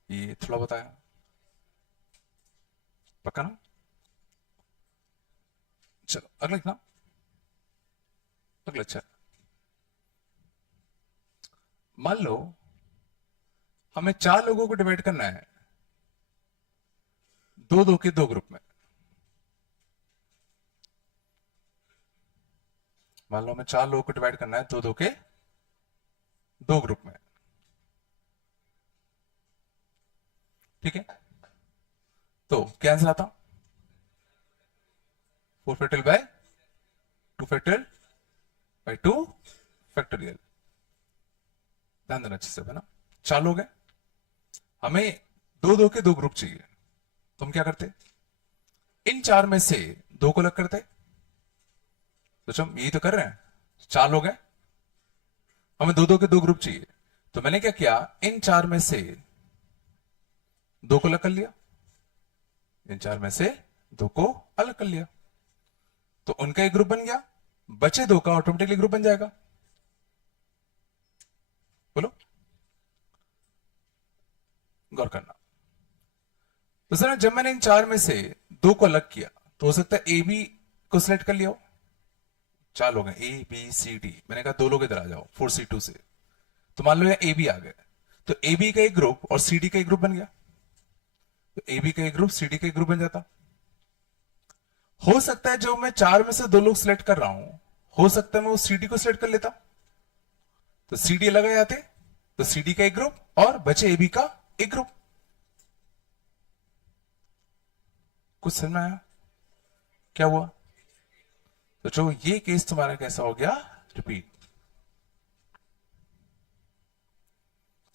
ये थोड़ा बताया पक्का ना? चलो अगला लिखना, अगला। अच्छा मान लो हमें 4 लोगों को डिवाइड करना है 2 2 के 2 ग्रुप में। मान लो हमें 4 लोगों को डिवाइड करना है 2 2 के 2 ग्रुप में, ठीक है? तो क्या आंसर आता 4 factorial by 2 factorial by 2 factorial. ध्यान देना अच्छे से है ना। 4 लोग हैं, हमें 2 2 के 2 ग्रुप चाहिए, तो हम क्या करते इन 4 में से 2 को अलग करते। तो हम यही तो कर रहे हैं, 4 लोग हैं, हमें 2 2 के 2 ग्रुप चाहिए, तो मैंने क्या किया इन 4 में से 2 को अलग कर लिया, इन 4 में से 2 को अलग कर लिया, तो उनका एक ग्रुप बन गया, बचे 2 का ऑटोमेटिकली ग्रुप बन जाएगा। बोलो गौर करना। तो सर जब मैंने इन 4 में से 2 को अलग किया, तो हो सकता है ए बी को सिलेक्ट कर लिया हो। 4 लोग हैं ए बी सी डी, मैंने कहा 2 लोग इधर आ जाओ 4C2 से, तो मान लो यहाँ ए बी आ गए, तो ए बी का एक ग्रुप और सी डी का एक ग्रुप बन गया, तो ए बी का एक ग्रुप सी डी का एक ग्रुप बन जाता। हो सकता है जो मैं 4 में से 2 लोग सिलेक्ट कर रहा हूं, हो सकता है मैं वो सी डी को सिलेक्ट कर लेता, तो सी डी अलग आ जाते, तो सी डी का एक ग्रुप और बचे ए बी का एक ग्रुप। कुछ समझ में आया क्या हुआ? तो जो ये केस तुम्हारा कैसा हो गया रिपीट।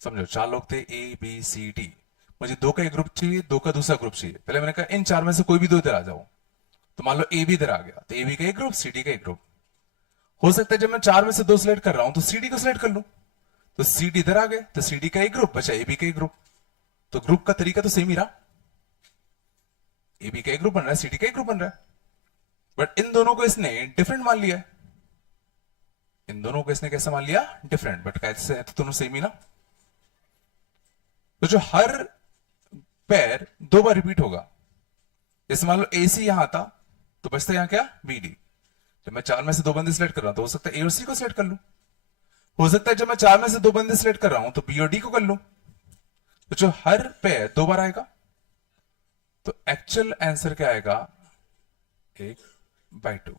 समझो 4 लोग थे ए बी सी डी, मुझे 2 का एक ग्रुप चाहिए 2 का दूसरा ग्रुप चाहिए, पहले मैंने कहा इन 4 में से कोई भी 2 इधर आ जाओ, तो मान लो ए बी इधर आ गया, तो ए बी का एक ग्रुप सी डी का एक ग्रुप। हो सकता है जब मैं 4 में से 2 सिलेक्ट कर रहा हूं तो सी डी को सिलेक्ट कर लूं, तो सी डी इधर आ गए, तो सी डी का एक ग्रुप बचा ए बी का एक ग्रुप, तो ग्रुप का तरीका तो सेम ही रहा, ए बी का एक ग्रुप बन रहा है सी डी का एक ग्रुप बन रहा है, बट इन दोनों को इसने डिफरेंट मान लिया है। इन दोनों को इसने कैसे मान लिया डिफरेंट, बट कैसे है तो दोनों सेम ही ना। तो जो हर पैर 2 बार रिपीट होगा, जैसे मान लो ए सी यहां था, तो बचता यहां क्या बी डी। जब मैं 4 में से 2 बंदे सिलेक्ट कर रहा हूं तो हो सकता है ए और सी को सिलेक्ट कर लूं, हो सकता है जब मैं 4 में से 2 बंदे सिलेक्ट कर रहा हूं तो बी और डी को कर लूं, तो जो हर पैर 2 बार आएगा, तो एक्चुअल आंसर क्या आएगा 1/2।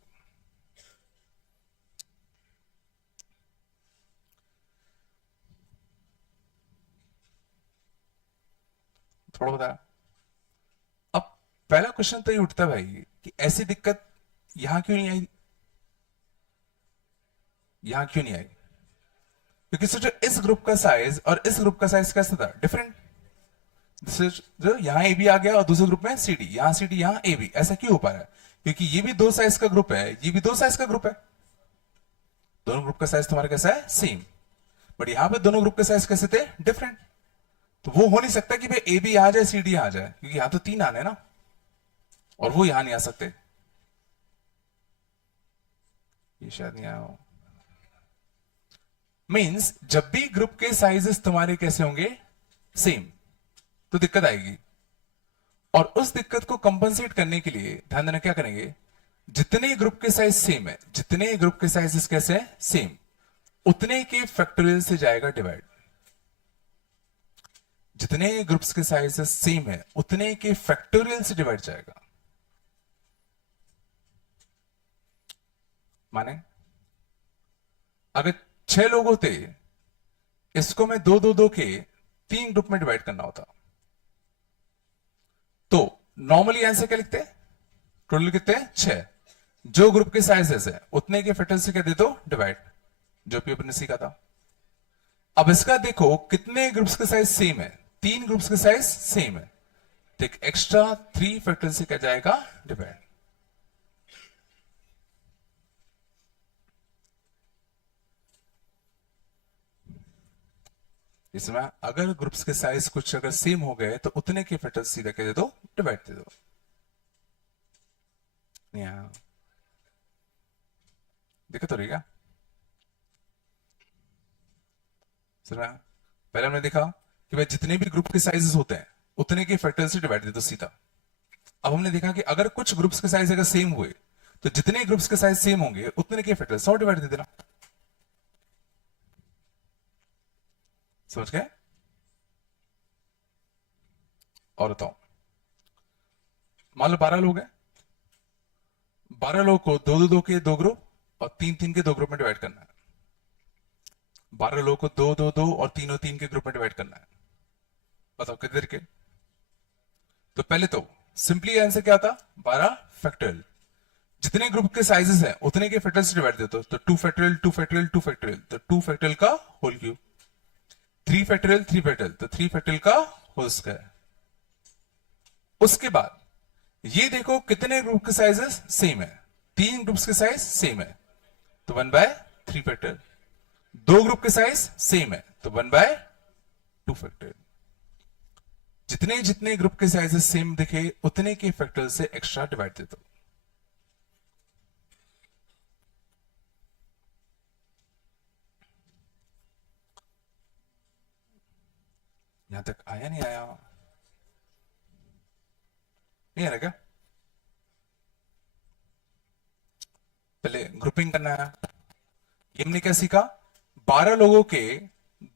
थोड़ा बताया। अब पहला क्वेश्चन तो ये उठता है भाई कि ऐसी दिक्कत यहां क्यों नहीं आई, यहां क्यों नहीं आई? क्योंकि सोचो इस ग्रुप का साइज और इस ग्रुप का साइज कैसा था, डिफरेंट। जो यहां ए बी आ गया और दूसरे ग्रुप में सी डी, यहां सी डी यहां ए बी, ऐसा क्यों हो पा रहा है? क्योंकि ये भी दो साइज का ग्रुप है, ये भी दो साइज का ग्रुप है, दोनों ग्रुप का साइज तुम्हारा कैसा है, सेम। बट यहां पे दोनों ग्रुप के साइज कैसे थे, डिफरेंट। तो वो हो नहीं सकता कि भाई ए बी आ जाए सी डी आ जाए, क्योंकि यहां तो तीन आने ना, और वो यहां नहीं आ सकते। ये शायद नहीं आया, मीन्स जब भी ग्रुप के साइजेस तुम्हारे कैसे होंगे, सेम, तो दिक्कत आएगी। और उस दिक्कत को कंपनसेट करने के लिए ध्यान देना क्या करेंगे, जितने ग्रुप के साइज सेम है, जितने ग्रुप के साइजेस कैसे हैं, सेम, उतने के फैक्टोरियल से जाएगा डिवाइड। जितने ग्रुप्स के साइजेस सेम है उतने के फैक्टोरियल से डिवाइड जाएगा। माने अगर 6 लोग होते, इसको मैं दो दो दो के 3 ग्रुप में डिवाइड करना होता, तो नॉर्मली आंसर क्या लिखते हैं, टोटल कितने हैं, 6। जो ग्रुप के साइजेस है उतने के फैक्टोरियल से क्या दे दो, डिवाइड, जो भी अपने सीखा था। अब इसका देखो कितने ग्रुप्स के साइज सेम है, 3 ग्रुप्स के साइज सेम है, तो एक एक्स्ट्रा 3 फैक्टोरियल से क्या जाएगा, डिवाइड। इसमें अगर ग्रुप्स के साइज कुछ अगर सेम हो गए तो उतने के फैक्टोरियल सीधा क्या दे दो, डिवाइड दे दो। यहाँ दिक्कत हो रही क्या? पहले हमने देखा कि भाई जितने भी ग्रुप के साइजेस होते हैं उतने के फैक्टोरियल से डिवाइड दे दो सीधा। अब हमने देखा कि अगर कुछ ग्रुप्स के साइज अगर सेम हुए तो जितने ग्रुप्स के साइज सेम होंगे उतने के फैक्टोरियल 100 डिवाइड दे देना। समझ गए? और बताओ, मान लो 12 लोग हैं, 12 लोग को दो दो दो के दो ग्रुप और 3 3 के दो ग्रुप में डिवाइड करना है। 12 लोगों को दो दो दो और तीनों 3 के ग्रुप में डिवाइड करना है। बताओ कितने के? तो पहले तो सिंपली आंसर क्या था, 12 फैक्टोरियल। जितने ग्रुप के साइजेस हैं उतने के फैक्टोरियल से डिवाइड देते हो, तो 2 फैक्टोरियल 2 फैक्टोरियल 2 फैक्टोरियल, तो 2 फैक्टोरियल का होल क्यूब, 3 फैक्टोरियल 3 फैक्टोरियल, तो 3 फैक्टोरियल का होल स्क्वायर। उसके बाद ये देखो कितने ग्रुप के साइजेस सेम है, 3 ग्रुप्स के साइज सेम है, तो 1/3 फैक्टोरियल। 2 ग्रुप के साइज सेम है, तो 1/2 फैक्टोरियल। जितने जितने ग्रुप के साइजेस सेम दिखे उतने के फैक्टोरियल से एक्स्ट्रा डिवाइड दे दो। यहां तक आया नहीं आया? नहीं आ रहा क्या? पहले ग्रुपिंग करना है। ये हमने क्या सीखा, 12 लोगों के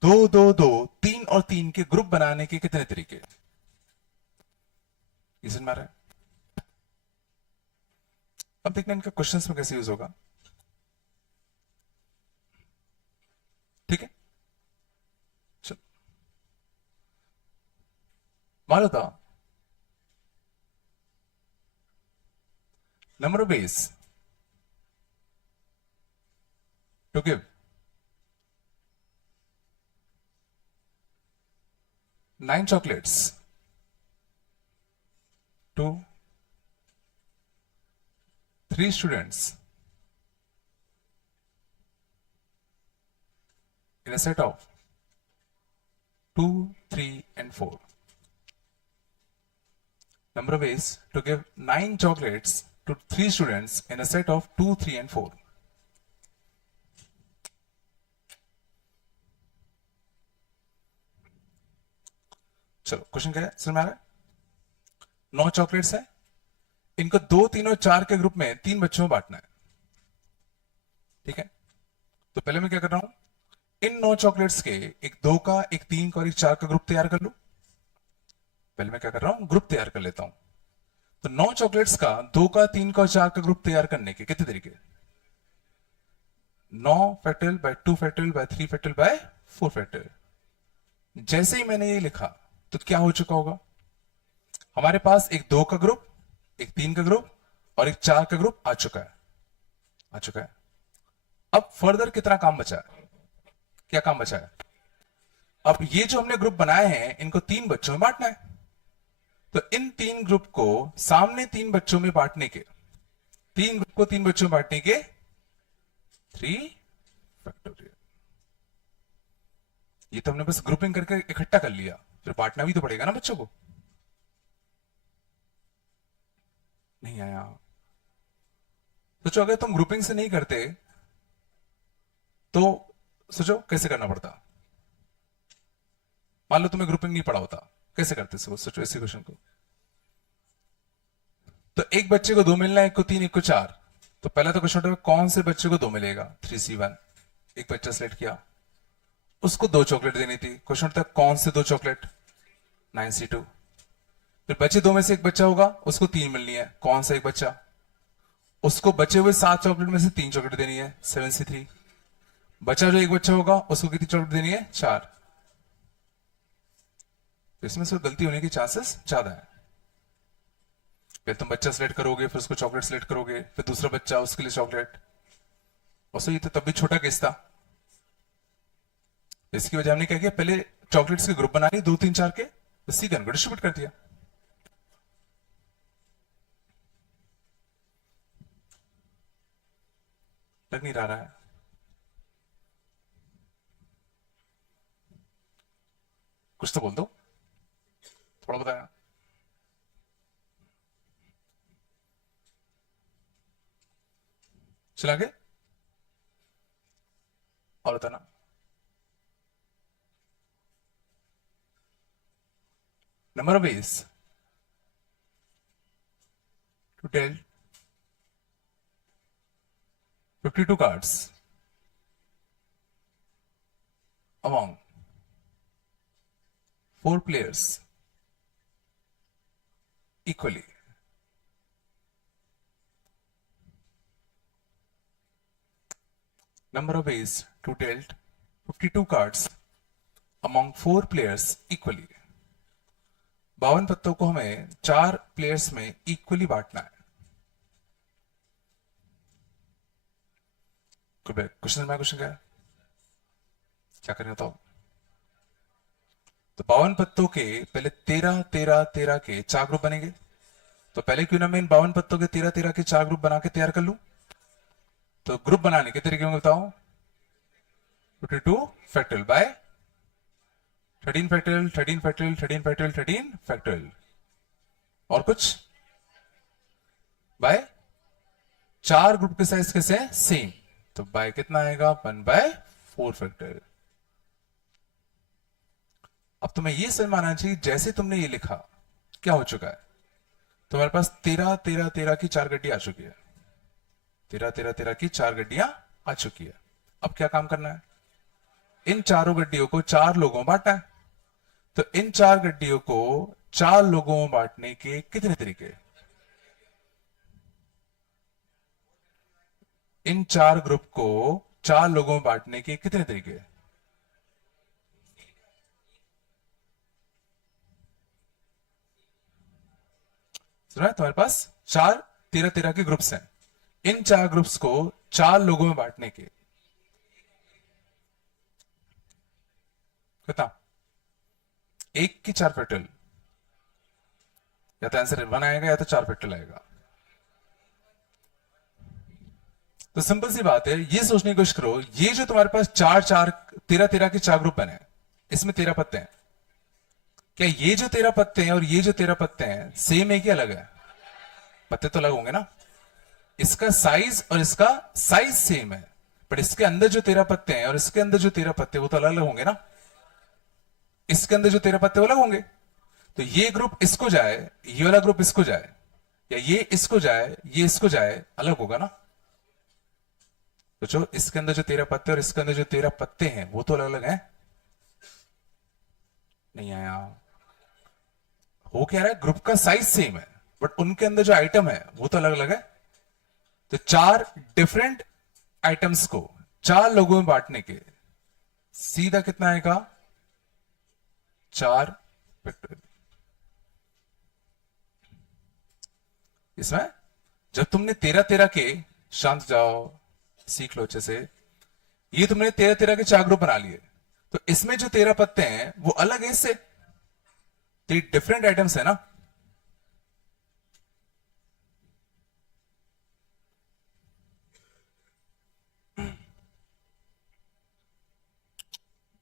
दो दो दो 3 और 3 के ग्रुप बनाने के कितने तरीके, ये समझ में आ रहा है? अब देखना इनका क्वेश्चंस में कैसे यूज होगा। ठीक है, चलो मान लो था number of ways to give 9 chocolates to 3 students in a set of 2, 3 and 4. Number of ways to give 9 chocolates to 3 students in a set of 2, 3 and 4. चलो क्वेश्चन क्या है, समझ में आ रहा है? 9 चॉकलेट्स है, इनको 2, 3 और 4 के ग्रुप में 3 बच्चों में बांटना है। ठीक है, तो पहले मैं क्या कर रहा हूं, इन 9 चॉकलेट्स के एक 2 का, एक 3 का और एक 4 का ग्रुप तैयार कर लूं। पहले मैं क्या कर रहा हूं, ग्रुप तैयार कर लेता हूं। तो 9 चॉकलेट्स का 2 का, 3 का और 4 का ग्रुप तैयार करने के कितने तरीके, 9 factorial by 2 factorial by 3 factorial by 4 factorial. जैसे ही मैंने ये लिखा तो क्या हो चुका होगा, हमारे पास एक 2 का ग्रुप, एक 3 का ग्रुप और एक 4 का ग्रुप आ चुका है, आ चुका है। अब फर्दर कितना काम बचा है, क्या काम बचा है? अब ये जो हमने ग्रुप बनाए हैं इनको 3 बच्चों में बांटना है। तो इन 3 ग्रुप को सामने 3 बच्चों में बांटने के, 3 ग्रुप को 3 बच्चों में बांटने के 3 फैक्टोरियल। ये तो हमने बस ग्रुपिंग करके इकट्ठा कर लिया, फिर बांटना भी तो पड़ेगा ना बच्चों को। नहीं आया? सोचो अगर तुम ग्रुपिंग से नहीं करते तो सोचो कैसे करना पड़ता। मान लो तुम्हें ग्रुपिंग नहीं पड़ा होता, कैसे करते? सोचो इसी क्वेश्चन को। तो एक बच्चे को 2 मिलना है, एक को 3, एक को 4। तो पहला तो क्वेश्चन में कौन से बच्चे को 2 मिलेगा? 3C1। एक बच्चा सिलेक्ट किया, उसको 2 चॉकलेट देनी थी। क्वेश्चन था कौन से 2 चॉकलेट? 9C2। फिर बचे 2 में से एक बच्चा होगा, उसको 3 मिलनी है। कौन सा एक बच्चा? उसको बचे हुए 7 चॉकलेट में से 3 चॉकलेट देनी है, 7C3। बचा जो एक बच्चा होगा उसको कितनी चॉकलेट देनी है? 4। इसमें से गलती होने की चांसेस ज्यादा है। फिर तुम बच्चा सिलेक्ट करोगे, फिर उसको चॉकलेट सिलेक्ट करोगे, फिर दूसरा बच्चा, उसके लिए चॉकलेट। और ये तो तब भी छोटा केस था। इसकी वजह हमने क्या किया, पहले चॉकलेट्स के ग्रुप बना लिए 2 3 4 के, सीधे उनको डिस्ट्रीब्यूट कर दिया। लग नहीं रहा है? कुछ तो बोल दो, थोड़ा बताया। चला आगे और बताना। Number of ways to tell 52 cards among 4 players equally. Number of ways to dealt 52 cards among 4 players equally. 52 पत्तों को हमें 4 प्लेयर्स में इक्वली बांटना है। क्वेश्चन में क्वेश्चन क्या है, क्या करना था? तो 52 पत्तों के पहले 13 13 13 के 4 ग्रुप बनेंगे। तो पहले क्यों ना मैं इन 52 पत्तों के 13 13 के 4 ग्रुप बना के तैयार कर लूं। तो ग्रुप बनाने के तरीके में बताऊं, 52 factorial by 13 factorial 13 factorial 13 factorial 13 factorial, और कुछ बाय 4 ग्रुप के साइज कैसे हैं? सेम। तो बाय कितना आएगा? 1/4 फैक्टोरियल। अब तुम्हें यह समझ में आना चाहिए, जैसे तुमने ये लिखा क्या हो चुका है, तुम्हारे पास 13 13 13 की 4 गड्डी आ चुकी है। 13 13 13 की 4 गड्डियां आ चुकी है। अब क्या काम करना है? इन चारों गड्डियों को 4 लोगों में बांटना है। तो इन 4 गड्डियों को 4 लोगों में बांटने के कितने तरीके? इन 4 ग्रुप को 4 लोगों में बांटने के कितने तरीके? सुना है? तुम्हारे पास 4 13 13 के ग्रुप्स हैं। इन 4 ग्रुप्स को 4 लोगों में बांटने के कितना? 1 की 4 फैक्टोरियल, या तो आंसर 1 आएगा या तो 4 फैक्टोरियल आएगा। तो सिंपल सी बात है, ये सोचने की कोशिश करो, ये जो तुम्हारे पास 4 4 13 13 के 4 ग्रुप बने, इसमें 13 पत्ते हैं। क्या ये जो 13 पत्ते हैं और ये जो 13 पत्ते हैं सेम है कि अलग है? पत्ते तो अलग होंगे ना। इसका साइज और इसका साइज सेम है, पर इसके अंदर जो 13 पत्ते हैं और इसके अंदर जो 13 पत्ते वो तो अलग अलग होंगे ना। इसके अंदर जो 13 पत्ते वो अलग होंगे। तो ये ग्रुप इसको जाए, ये वाला ग्रुप इसको जाए, या ये इसको जाए ये इसको जाए, अलग होगा ना। तो जो इसके अंदर जो 13 पत्ते और इसके अंदर जो 13 पत्ते हैं वो तो अलग अलग हैं। नहीं आया? हो क्या रहा है, ग्रुप का साइज सेम है बट उनके अंदर जो आइटम है वो तो अलग अलग है। तो 4 डिफरेंट आइटम्स को 4 लोगों में बांटने के सीधा कितना आएगा? 4 फैक्टोरियल। इसमें जब तुमने 13 13 के, शांत जाओ सीख लो अच्छे से, ये तुमने 13 के 4 ग्रुप बना लिए, तो इसमें जो 13 पत्ते हैं वो अलग है इससे, तो डिफरेंट आइटम्स है ना।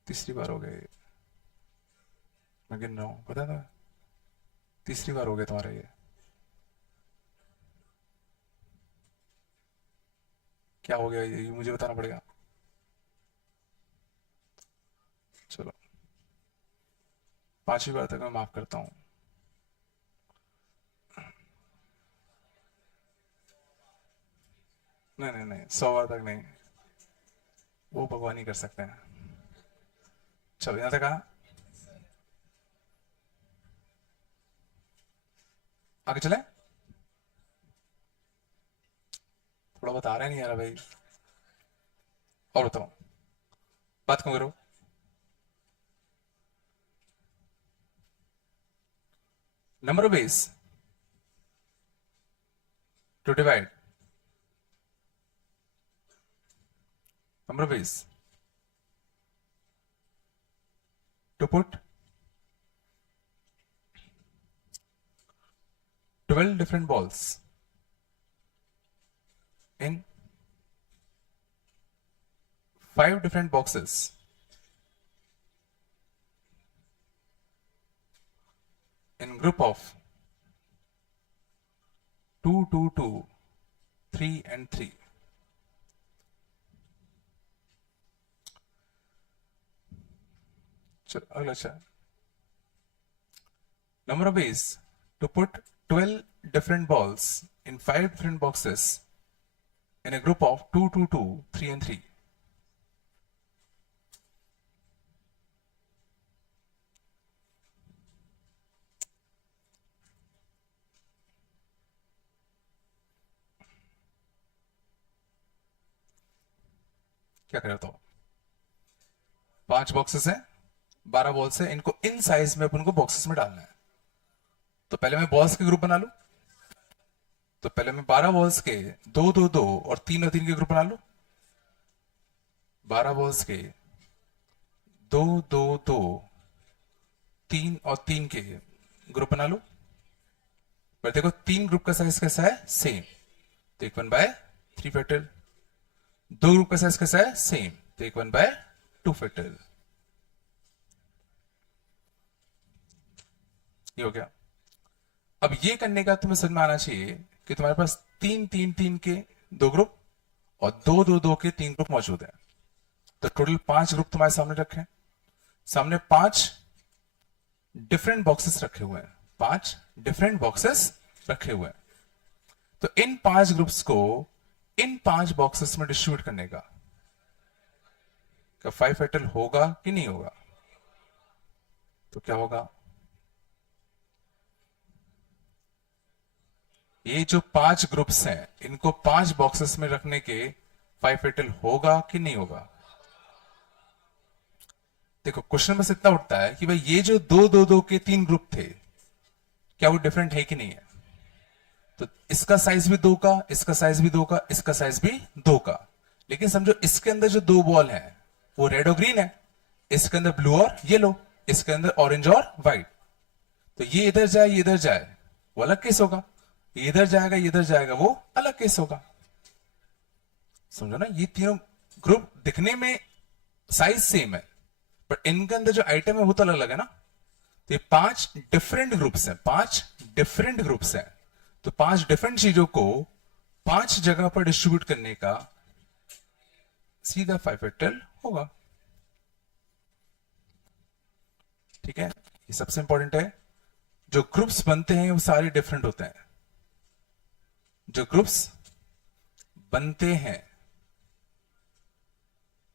तीसरी बार हो गई, मैं गिन रहा हूं, पता था, तीसरी बार हो गया तुम्हारा ये। क्या हो गया ये मुझे बताना पड़ेगा। चलो 5वीं बार तक मैं माफ करता हूं। नहीं नहीं नहीं, 100 बार तक नहीं, वो भगवान ही कर सकते हैं। चलो यहां तक कहा, आगे चले। थोड़ा बता रहे नहीं यार भाई, और बताओ, बात क्यों करो। Number of ways to divide, number of ways to put 12 different balls in 5 different boxes in group of 2, 2, 2, 3 and 3. चलो अगला अच्छा, number of ways to put 12 different balls in 5 different boxes in a group of 2, 2, 2, 3 and 3. क्या करें तो, 5 बॉक्सेस हैं, 12 बॉल्स है, इनको इन साइज में अपन को बॉक्सेस में डालना है। तो पहले मैं बॉल्स के ग्रुप बना लूं, तो पहले मैं 12 बॉल्स के 2, 2, 2 और 3 के ग्रुप बना लूं। 12 बॉल्स के 2, 2, 2, 3 के ग्रुप बना लूं। पर देखो 3 ग्रुप का साइज कैसा है, सेम, तो 1/3 फैक्टोरियल। 2 ग्रुप का साइज कैसा है, सेम, तो 1/2 फैक्टोरियल। ये हो गया। अब ये करने का तुम्हें समझ में आना चाहिए कि तुम्हारे पास 3 के 2 ग्रुप और 2, 2, 2 के 3 ग्रुप मौजूद है, तो टोटल 5 ग्रुप तुम्हारे सामने रखे हैं। सामने 5 डिफरेंट बॉक्सेस रखे हुए हैं, 5 डिफरेंट बॉक्सेस रखे हुए हैं। तो इन 5 ग्रुप्स को इन 5 बॉक्सेस में डिस्ट्रीब्यूट करने का, क्या 5 फैक्टोरियल होगा कि नहीं होगा। तो क्या होगा, ये जो 5 ग्रुप्स हैं इनको 5 बॉक्सेस में रखने के 5 फैक्टोरियल होगा कि नहीं होगा। देखो क्वेश्चन में से इतना उठता है कि भाई ये जो 2, 2, 2 के 3 ग्रुप थे, क्या वो डिफरेंट है कि नहीं है। तो इसका साइज भी 2 का, इसका साइज भी 2 का, इसका साइज भी 2 का, लेकिन समझो इसके अंदर जो 2 बॉल है वो रेड और ग्रीन है, इसके अंदर ब्लू और येलो, इसके अंदर ऑरेंज और व्हाइट। तो ये इधर जाए, ये इधर जाए, वो अलग केस होगा, ये इधर जाएगा, ये इधर जाएगा, वो अलग केस होगा। समझो ना, ये तीनों ग्रुप दिखने में साइज सेम है, बट इनके अंदर जो आइटम है वो तो अलग अलग है ना। तो ये 5 डिफरेंट ग्रुप्स हैं, 5 डिफरेंट ग्रुप्स हैं, तो 5 डिफरेंट चीजों को 5 जगह पर डिस्ट्रीब्यूट करने का सीधा 5 फैक्टोरियल होगा। ठीक है, ये सबसे इंपॉर्टेंट है। जो ग्रुप्स बनते हैं वो सारे डिफरेंट होते हैं, जो ग्रुप्स बनते हैं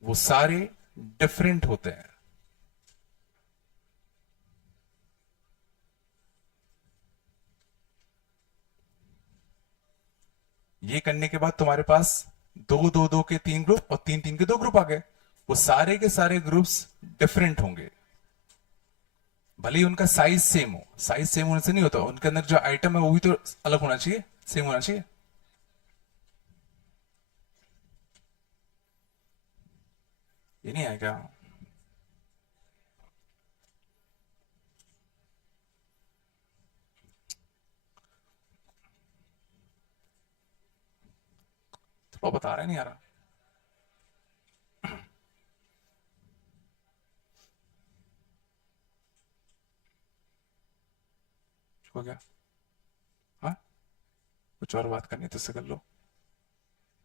वो सारे डिफरेंट होते हैं। ये करने के बाद तुम्हारे पास 2, 2, 2 के 3 ग्रुप और 3, 3 के 2 ग्रुप आ गए, वो सारे के सारे ग्रुप्स डिफरेंट होंगे, भले ही उनका साइज सेम हो। साइज सेम होने से नहीं होता, उनके अंदर जो आइटम है वो भी तो अलग होना चाहिए, सेम होना चाहिए। ये नहीं है क्या? तो बता रहा है, नहीं आ रहा? हो गया? हाँ, कुछ और बात करनी है तो उससे कर लो।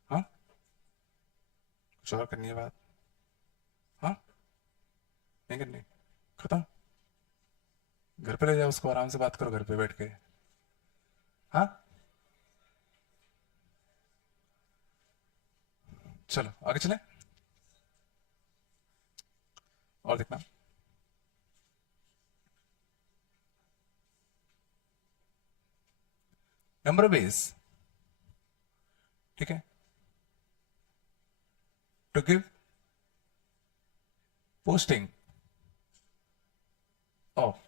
हाँ, कुछ और करनी है बात? हाँ, नहीं करनी? खत्म? घर पे ले जाओ उसको, आराम से बात करो घर पे बैठ के। हाँ, चलो आगे चले। और देखना, नंबर बेस, ठीक है, to give posting of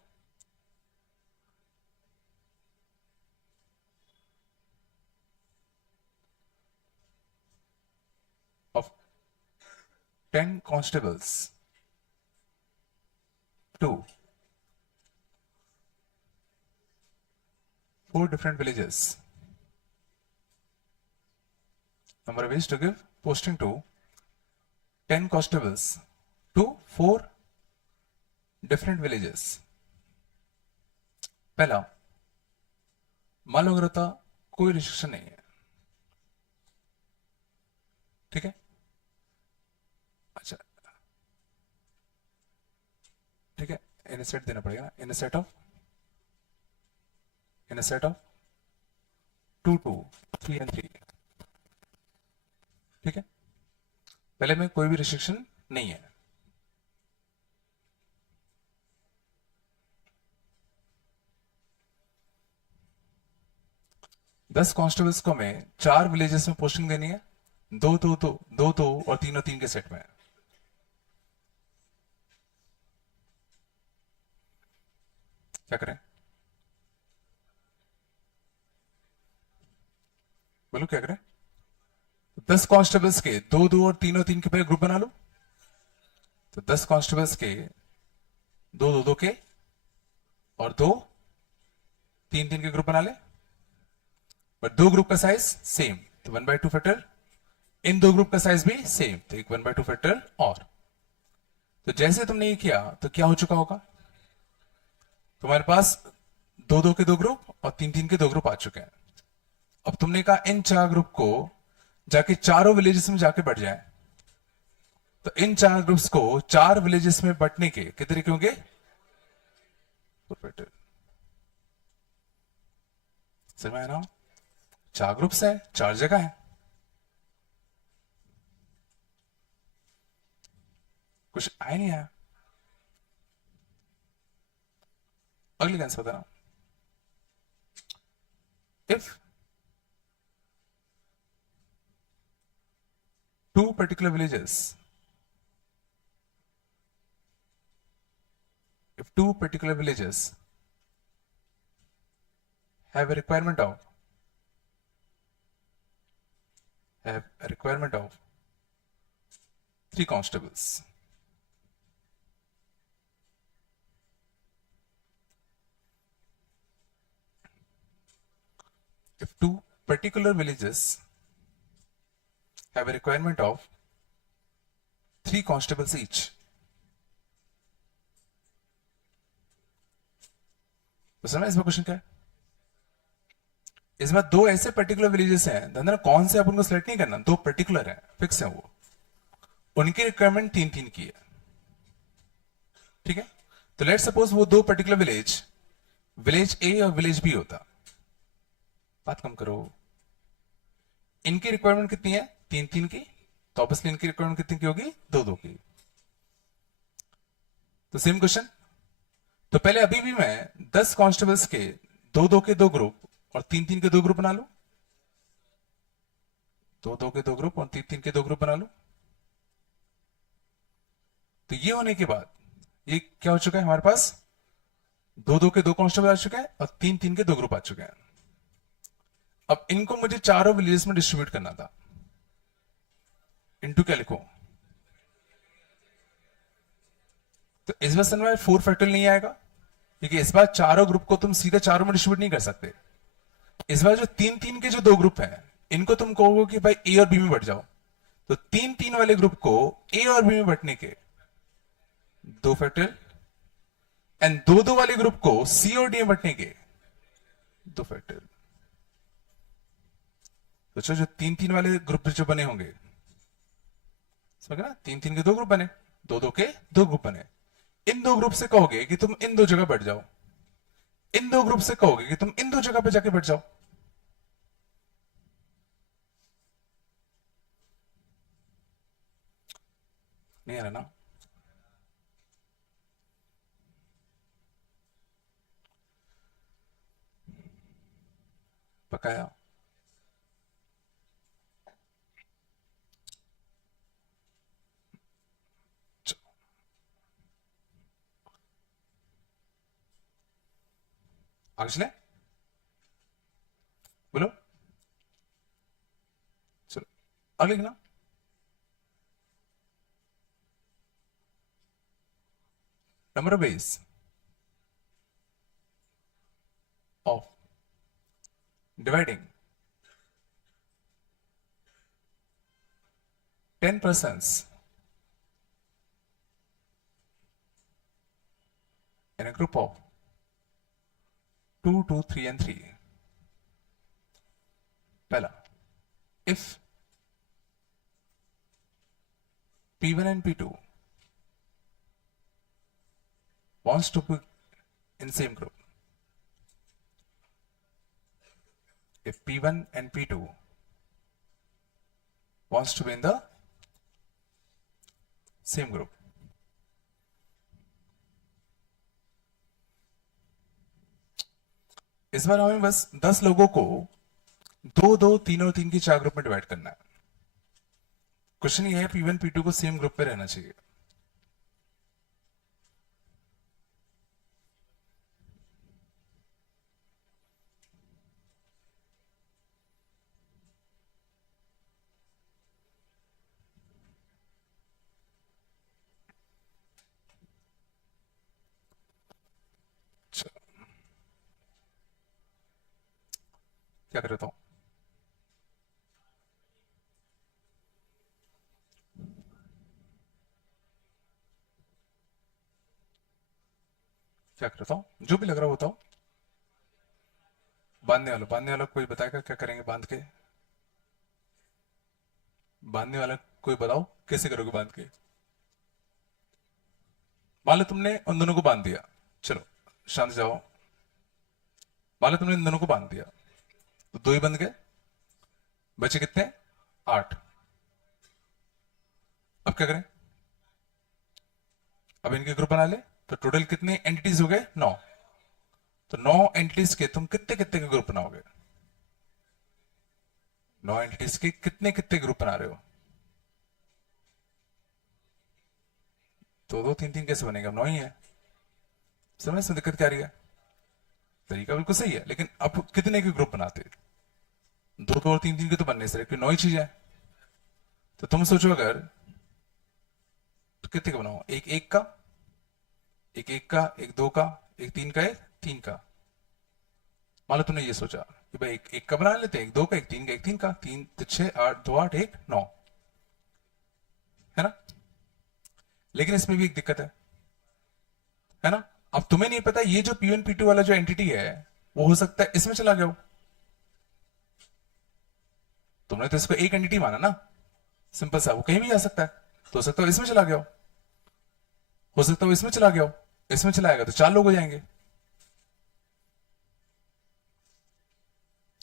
of 10 constables to 4 different villages. Number of ways to give posting to 10 constables to 4 different villages. पहला, मान लो अगर होता कोई रिस्ट्रिक्शन नहीं है, ठीक है? अच्छा, ठीक है, इन सेट देना पड़ेगा ना, इन सेट ऑफ 2 2 3 and 3, ठीक है? पहले में कोई भी रिस्ट्रिक्शन नहीं है। दस कॉन्स्टेबल्स को हमें 4 विलेजेस में पोस्टिंग देनी है, दो और तीन के सेट में। क्या करें? बोलो क्या करें? 10 कांस्टेबल्स के दो और तीन के पहले ग्रुप बना लो। तो 10 कांस्टेबल्स के दो के और तीन के ग्रुप बना ले, बट दो ग्रुप का साइज सेम, तो 1/2 फैक्टर। इन दो ग्रुप का साइज भी सेम, तो एक 1/2 फैक्टर और। तो जैसे तुमने ये किया तो क्या हो चुका होगा? तुम्हारे पास दो के दो ग्रुप और तीन के दो ग्रुप आ चुके हैं। अब तुमने कहा इन 4 ग्रुप को जाके चारों विलेजेस में जाके बढ़ जाए, तो इन 4 ग्रुप्स को 4 विलेजेस में बंटने के कितने तरीके होंगे? समझ में आया ना? 4 ग्रुप्स है, 4 जगह है, कुछ आया नहीं आया? अगली आंसर बताना। If 2 particular villages, if 2 particular villages have a requirement of 3 constables, if 2 particular villages have a requirement of 3 constables each, तो समझ इसमें क्वेश्चन क्या है? इस बार 2 ऐसे पर्टिकुलर विलेजेस हैं, धंधना कौन से अपन को सिलेक्ट नहीं करना, 2 पर्टिकुलर है, फिक्स है वो, उनकी रिक्वायरमेंट तीन की है, ठीक है? तो लेट सपोज वो 2 पर्टिकुलर विलेज ए और विलेज बी होता, बात कम करो, इनकी रिक्वायरमेंट कितनी है? तीन की, तो ऑब्वियसली इनकी रिक्वायरमेंट कितनी की होगी? दो की। तो सेम क्वेश्चन, तो पहले अभी भी मैं 10 कांस्टेबल्स के दो के दो ग्रुप और तीन के दो ग्रुप बना लू, दो के दो ग्रुप और तीन के दो ग्रुप बना लू। तो ये होने के बाद ये क्या हो चुका है हमारे पास? दो के दो कांस्टेबल आ चुके हैं और तीन के दो ग्रुप आ चुके हैं। अब इनको मुझे चारों विलेजेस में डिस्ट्रीब्यूट करना था। इनटू क्या लिखो? तो इस बार समझ में 4 फैक्टोरियल नहीं आएगा, क्योंकि इस बार चारों ग्रुप को तुम सीधे चारों में डिस्ट्रीब्यूट नहीं कर सकते। इस बार जो 3-3 के जो दो ग्रुप हैं, इनको तुम कहोगे कि भाई ए और बी में बढ़ जाओ, तो 3-3 वाले ग्रुप को ए और बी में बंटने के 2 फैक्टोरियल, एंड 2-2 वाले ग्रुप को सी और डी में बंटने के 2 फैक्टोरियल। तो जो 3-3 वाले ग्रुप जो बने होंगे, समझ ना, 3-3 के दो ग्रुप बने, 2-2 के दो ग्रुप बने, इन दो ग्रुप से कहोगे कि तुम इन दो जगह बैठ जाओ, इन दो ग्रुप से कहोगे कि तुम इन दो जगह पे जाके बैठ जाओ। नहीं आ रहा ना? पकाया। आगे चले, बोलो, चलो अगले ना। Number of ways of dividing 10 persons in a group of 2, 2, 3 and 3. पहला, if P1 and P2 wants to be in same group, if P1 and P2 wants to be in the same group, इस बार हमें बस 10 लोगों को 2, 2, 3 और 3 की 4 ग्रुप में डिवाइड करना है। क्वेश्चन ये है P1 P2 को सेम ग्रुप पे रहना चाहिए। क्या कर रहा हूं? क्या करता हूं, जो भी लग रहा होता हूं। बांधने वाला कोई बताएगा क्या करेंगे बांध के? बांधने वाला कोई बताओ कैसे करोगे बांध के? मान लो तुमने उन दोनों को बांध दिया, चलो शांत जाओ। मान लो तुमने इन दोनों को बांध दिया, तो 2 ही बंध गए, बचे कितने? 8। अब क्या करें? अब इनके ग्रुप बना ले, तो टोटल कितने एंटिटीज हो गए? 9। तो 9 एंटिटीज के तुम कितने कितने के ग्रुप बनाओगे? 9 एंटिटीज के कितने कितने ग्रुप बना रहे हो? 2, 2, 3, 3 कैसे बनेगा? 9 ही है। समझ में दिक्कत क्या आ रही है? तरीका बिल्कुल सही है, लेकिन अब कितने के ग्रुप बनाते? 2, 2 और 3, 3 के तो बनने से 9 ही चीज है। तो तुम सोचो अगर, तो कितने का बनाओ? एक एक का, एक एक का, एक 2 का, एक 3 का, एक 3 का। मान लो तुमने ये सोचा कि भाई एक एक का बना लेते हैं, एक 2 का, एक 3 का, एक 3 का, 3 तो 6, 8, 2, 8, 1, 9, है ना? लेकिन इसमें भी एक दिक्कत है ना? अब तुम्हें नहीं पता ये जो P1 P2 वाला जो एंटिटी है, वो हो सकता है इसमें चला गया हो। तुमने तो इसको एक एंटिटी माना ना, सिंपल सा, वो कहीं भी जा सकता है। तो हो सकता है इसमें चला गया हो सकता है इसमें चला गया हो। इसमें चला आएगा तो 4 लोग हो जाएंगे।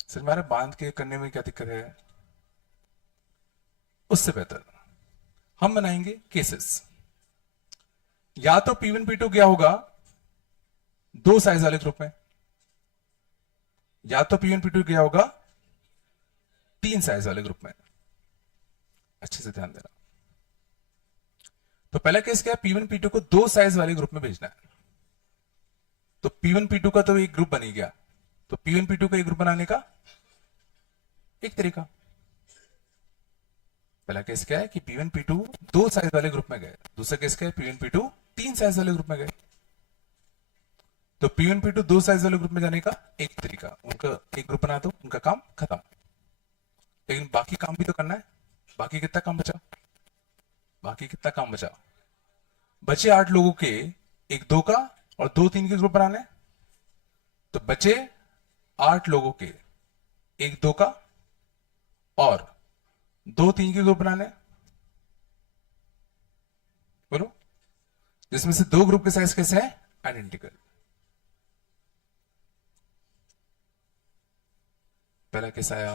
सर हमारे बांध के करने में क्या दिक्कत है? उससे बेहतर हम बनाएंगे केसेस। या तो P1 P2 गया होगा 2 साइज वाले ग्रुप में, या तो P1 P2 गया होगा 3 साइज वाले ग्रुप में। अच्छे से ध्यान देना। तो पहला केस क्या है? P1 P2 को 2 साइज वाले ग्रुप में भेजना है। तो P1 P2 का तो एक ग्रुप बन ही गया। तो P1 P2 का एक ग्रुप बनाने का एक तरीका, पहला केस क्या है कि P1 P2 2 साइज वाले ग्रुप में गए। दूसरा केस क्या है? P1 P2 तीन साइज वाले ग्रुप में गए। तो P1 P2 दो साइज वाले ग्रुप में जाने का एक तरीका, उनका एक ग्रुप बना दो, उनका काम खत्म। लेकिन बाकी काम भी तो करना है। बाकी कितना काम बचा? बाकी कितना काम बचा? बचे 8 लोगों के एक दो का और दो तीन के ग्रुप बनाने हैं। तो बचे 8 लोगों के एक दो का और दो तीन के ग्रुप बनाने हैं। बोलो, जिसमें से दो ग्रुप के साइज कैसे है? आइडेंटिकल। पहला केस आया,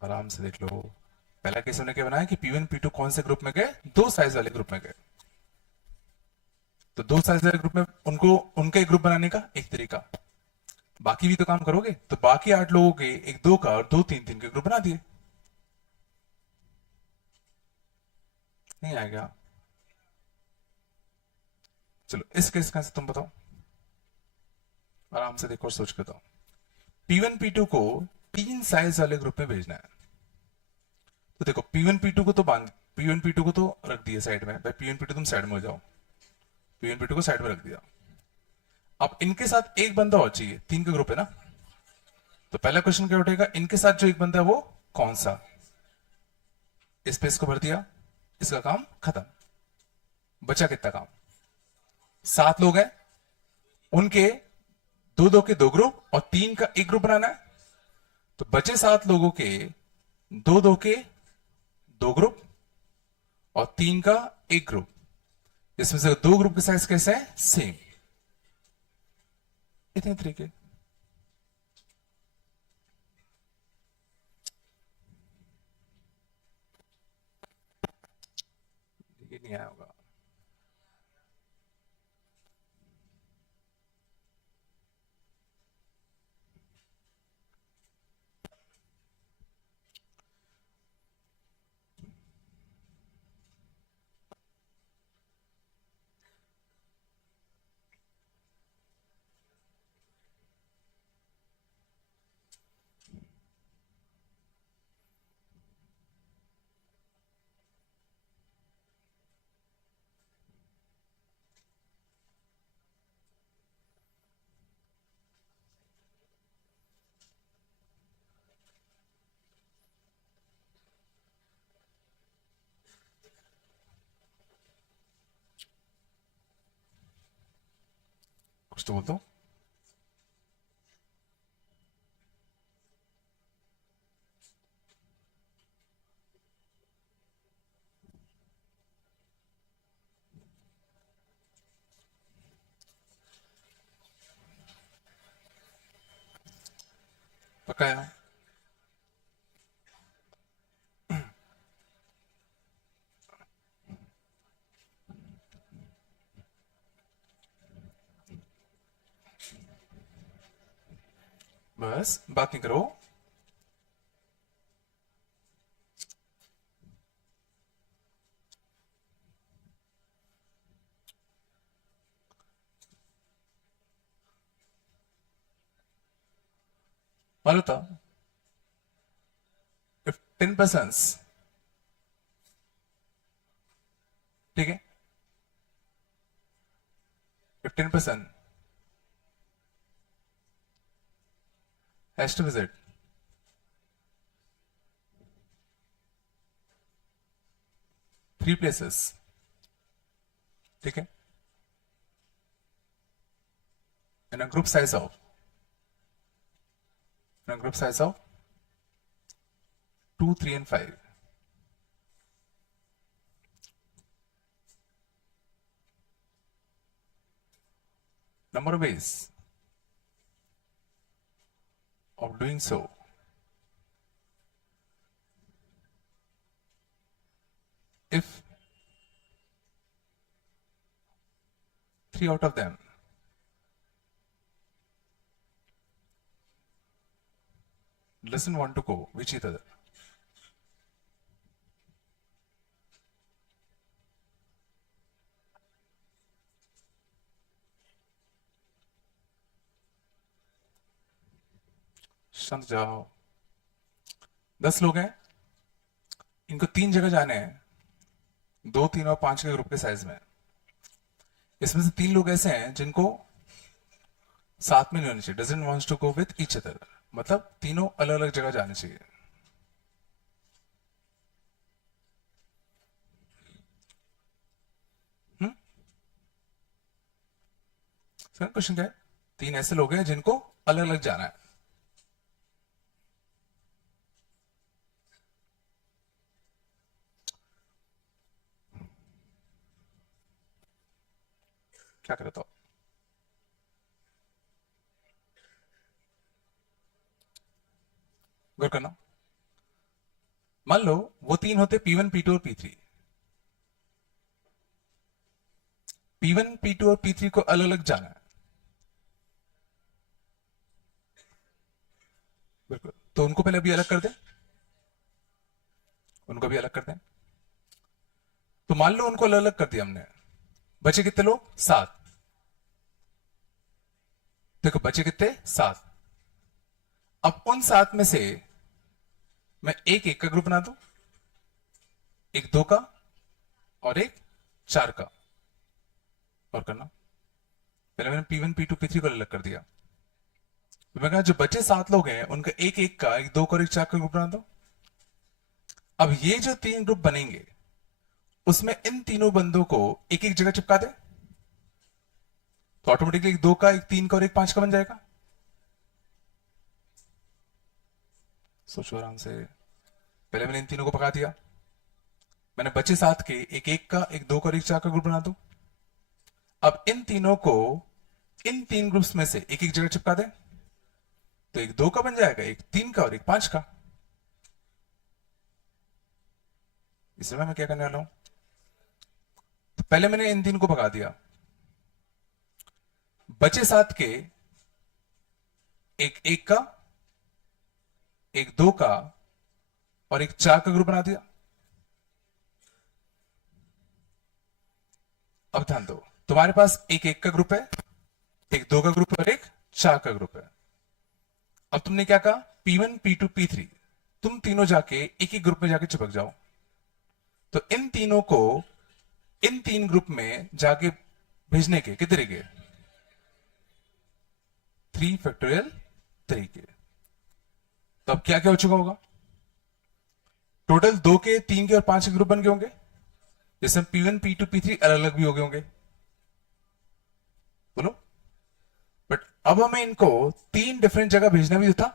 आराम से देख लो। पहला केस हमने क्या बनाया कि P1 P2 कौन से ग्रुप में गए? दो साइज वाले ग्रुप में गए। तो दो साइज वाले ग्रुप में उनको उनका एक ग्रुप बनाने का एक तरीका। बाकी भी तो काम करोगे, तो बाकी 8 लोगों के एक दो का और दो तीन तीन के ग्रुप बना दिए। नहीं आएगा? चलो इस केस का तुम बताओ, आराम से देखो और सोच के बताओ। P1 P2 को तीन साइज वाले ग्रुप में भेजना है। तो देखो P1 P2 को तो P1 P2 को तो रख दिया साइड में, भाई P1 P2 तुम साइड में हो जाओ। P1 P2 को साइड में रख दिया। अब इनके साथ एक बंदा और चाहिए, तीन का ग्रुप है ना। तो पहला क्वेश्चन क्या उठेगा? इनके साथ जो एक बंदा है वो कौन सा? स्पेस को भर दिया, इसका काम खत्म। बचा कितना काम? 7 लोग हैं, उनके दो दो के दो ग्रुप और तीन का एक ग्रुप बनाना है। तो बचे 7 लोगों के दो दो के दो ग्रुप और तीन का एक ग्रुप। इसमें से दो ग्रुप के साइज कैसे है? सेम। इतने तरीके। ये नहीं आया होगा। कुछ तो बोल दो। पक्का है? बस बात नहीं करो। मालूम था, if 10%, ठीक है, if 10% has to visit three places, ठीक है, in a group size of 2, 3 and 5. Number of ways of doing so. If 3 out of them doesn't want to go with each other, शांत जाओ। 10 लोग हैं, इनको तीन जगह जाने हैं। 2, 3 और 5 के ग्रुप के साइज में। इसमें से 3 लोग ऐसे हैं जिनको साथ में नहीं होनी चाहिए, doesn't wants to go with each other, मतलब तीनों अलग अलग जगह जाने चाहिए। क्वेश्चन क्या है? 3 ऐसे लोग हैं जिनको अलग अलग जाना है। क्या करता हो? गौर करना। मान लो वो 3 होते P1, P2 और P3। P1, P2 और P3 को अलग अलग जाना है। बिल्कुल, तो उनको पहले अभी अलग कर दें, उनको भी अलग कर दें। तो मान लो उनको अलग अलग कर दिया हमने, बचे कितने लोग? 7। देखो बचे कितने? 7। अब उन 7 में से मैं एक एक का ग्रुप बना दूं, एक 2 का और एक 4 का। और करना, पहले मैंने P1, P2, P3 को अलग कर दिया। तो मैं कहा जो बचे 7 लोग हैं उनका एक एक का, एक 2 का और एक 4 का ग्रुप बना दो। अब ये जो 3 ग्रुप बनेंगे उसमें इन तीनों बंदों को एक एक जगह चिपका दे, तो ऑटोमेटिकली एक 2 का, एक 3 का और एक 5 का बन जाएगा। सोचो आराम से। पहले मैंने इन तीनों को पका दिया, मैंने बचे 7 के एक एक का, एक 2 का और एक 4 का ग्रुप बना दो। अब इन तीनों को इन 3 ग्रुप्स में से एक एक जगह चिपका दे, तो एक 2 का बन जाएगा, एक 3 का और एक 5 का। इसमें मैं क्या करने वाला हूं, तो पहले मैंने इन 3 को भगा दिया, बचे 7 के एक एक का, एक 2 का और एक 4 का ग्रुप बना दिया। अब ध्यान दो, तुम्हारे पास एक एक का ग्रुप है, एक 2 का ग्रुप है और एक 4 का ग्रुप है। अब तुमने क्या कहा? P1, P2, P3, तुम तीनों जाके एक ही ग्रुप में जाके चिपक जाओ। तो इन तीनों को इन 3 ग्रुप में जाके भेजने के कितने तरीके? 3 फैक्टोरियल तरीके। तो अब क्या क्या हो चुका होगा? टोटल 2 के, 3 के और 5 के ग्रुप बन गए होंगे, जैसे P1, P2, P3 अलग अलग भी हो गए होंगे। बोलो। बट अब हमें इनको 3 डिफरेंट जगह भेजना भी तो था।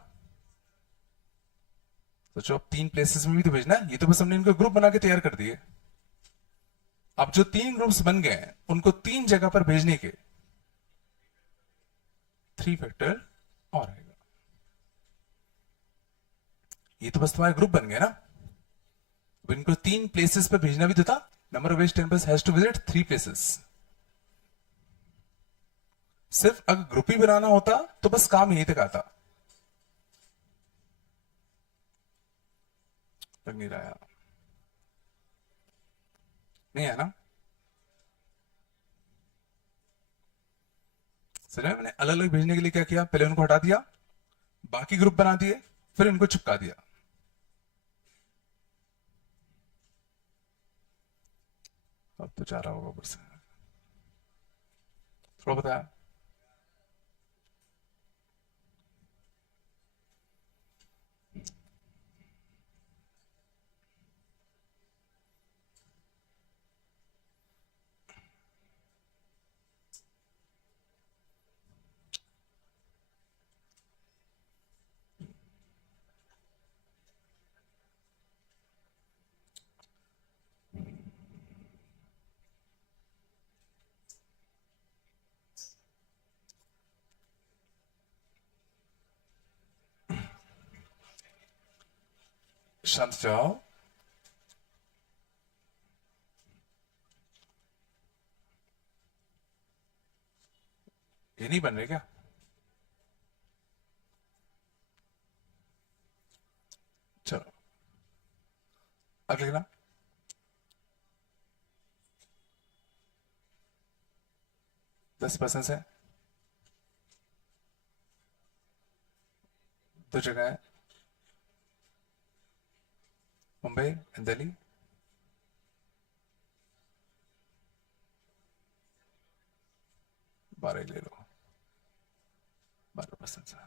सोचो, अब 3 प्लेसेस में भी तो भेजना है। ये तो बस हमने इनको ग्रुप बना के तैयार कर दिए। अब जो 3 ग्रुप्स बन गए हैं उनको 3 जगह पर भेजने के 3 फैक्टर और आएगा। ये तो बस तुम्हारे ग्रुप बन गए ना, अब इनको 3 प्लेसेस पर भेजना भी तो था। Number of temples has to visit 3 places. सिर्फ अगर ग्रुप ही बनाना होता तो बस काम यही तक आता। लग नहीं रहा यार, नहीं है ना? सर मैंने अलग अलग भेजने के लिए क्या किया, पहले उनको हटा दिया, बाकी ग्रुप बना दिए, फिर इनको चिपका दिया। अब तो जा रहा होगा ऊपर से, थोड़ा बताया। शांत जाओ। ये नहीं बन रहे क्या? चलो अब लिखना। दस पर्सन है, 2 जगह है, मुंबई एंड दिल्ली। 12 ही ले लो, 12% से।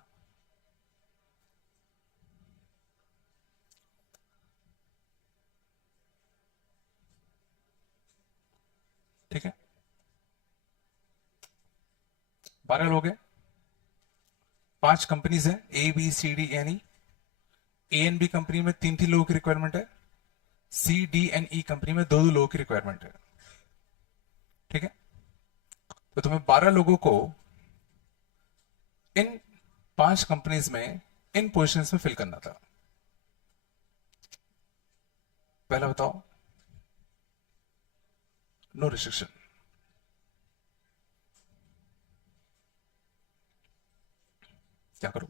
ठीक है, 12 लोग हैं, 5 कंपनीज हैं, A B C D and E. A and B company में 3-3 लोगों की रिक्वायरमेंट है, C D and E company में 2-2 लोगों की रिक्वायरमेंट है। ठीक है, तो तुम्हें 12 लोगों को इन 5 कंपनीज में इन पोजीशंस में फिल करना था। पहला बताओ, नो रिस्ट्रिक्शन। क्या करो?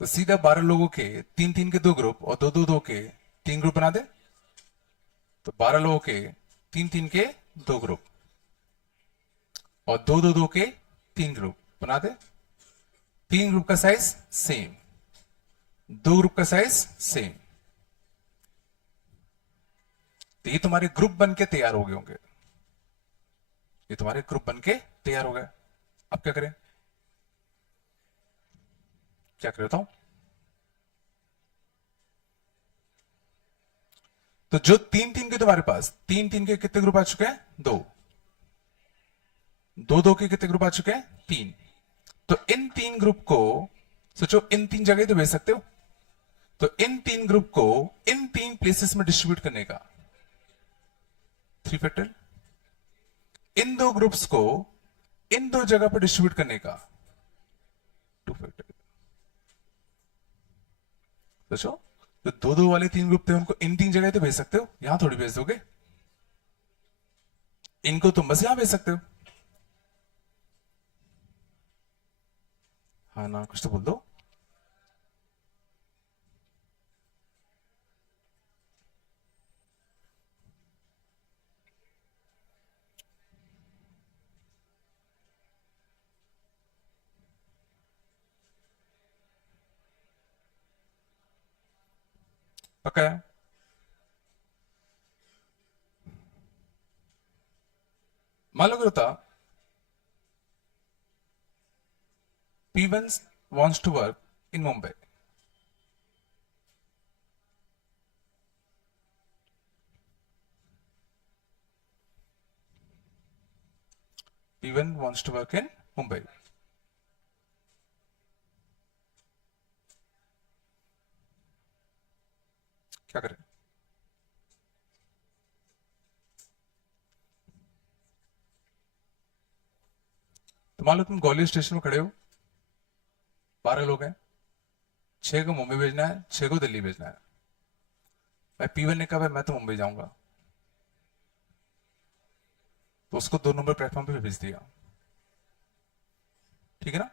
तो सीधा 12 लोगों के 3-3 के 2 ग्रुप और 2-2 के 3 ग्रुप बना दे। तो 12 लोगों के 3-3 के 2 ग्रुप और 2-2 के 3 ग्रुप बना दे। 3 ग्रुप का साइज सेम, 2 ग्रुप का साइज सेम। तो ये तुम्हारे ग्रुप बन के तैयार हो गए होंगे, ये तुम्हारे ग्रुप बन के तैयार हो गए। अब क्या करें? क्या करें बताओ? तो जो 3-3 के तुम्हारे पास 3-3 के कितने ग्रुप आ चुके हैं? 2। 2-2 के कितने ग्रुप आ चुके हैं? 3। तो इन 3 ग्रुप को सोचो, इन 3 जगह तो भेज सकते हो। तो इन 3 ग्रुप को इन 3 प्लेसेस में डिस्ट्रीब्यूट करने का 3 फैक्टर, इन 2 ग्रुप्स को इन 2 जगह पर डिस्ट्रीब्यूट करने का 2 फैक्टर। सोचो, जो 2-2 वाले 3 ग्रुप थे उनको इन 3 जगह तो भेज सकते हो, यहां थोड़ी भेज दोगे। इनको तुम बस यहां भेज सकते हो। हाँ ना, कुछ तो बोल दो। पक्का है? मान लो होता P1 wants to work in Mumbai. P1 wants to work in Mumbai. क्या करें? तो मान लो तुम ग्वालियर स्टेशन में खड़े हो, 12 लोग हैं, 6 को मुंबई भेजना है, 6 को दिल्ली भेजना है। मैं P1 ने कहा भाई मैं तो मुंबई जाऊंगा, तो उसको 2 नंबर प्लेटफॉर्म पे भेज दिया। ठीक है ना?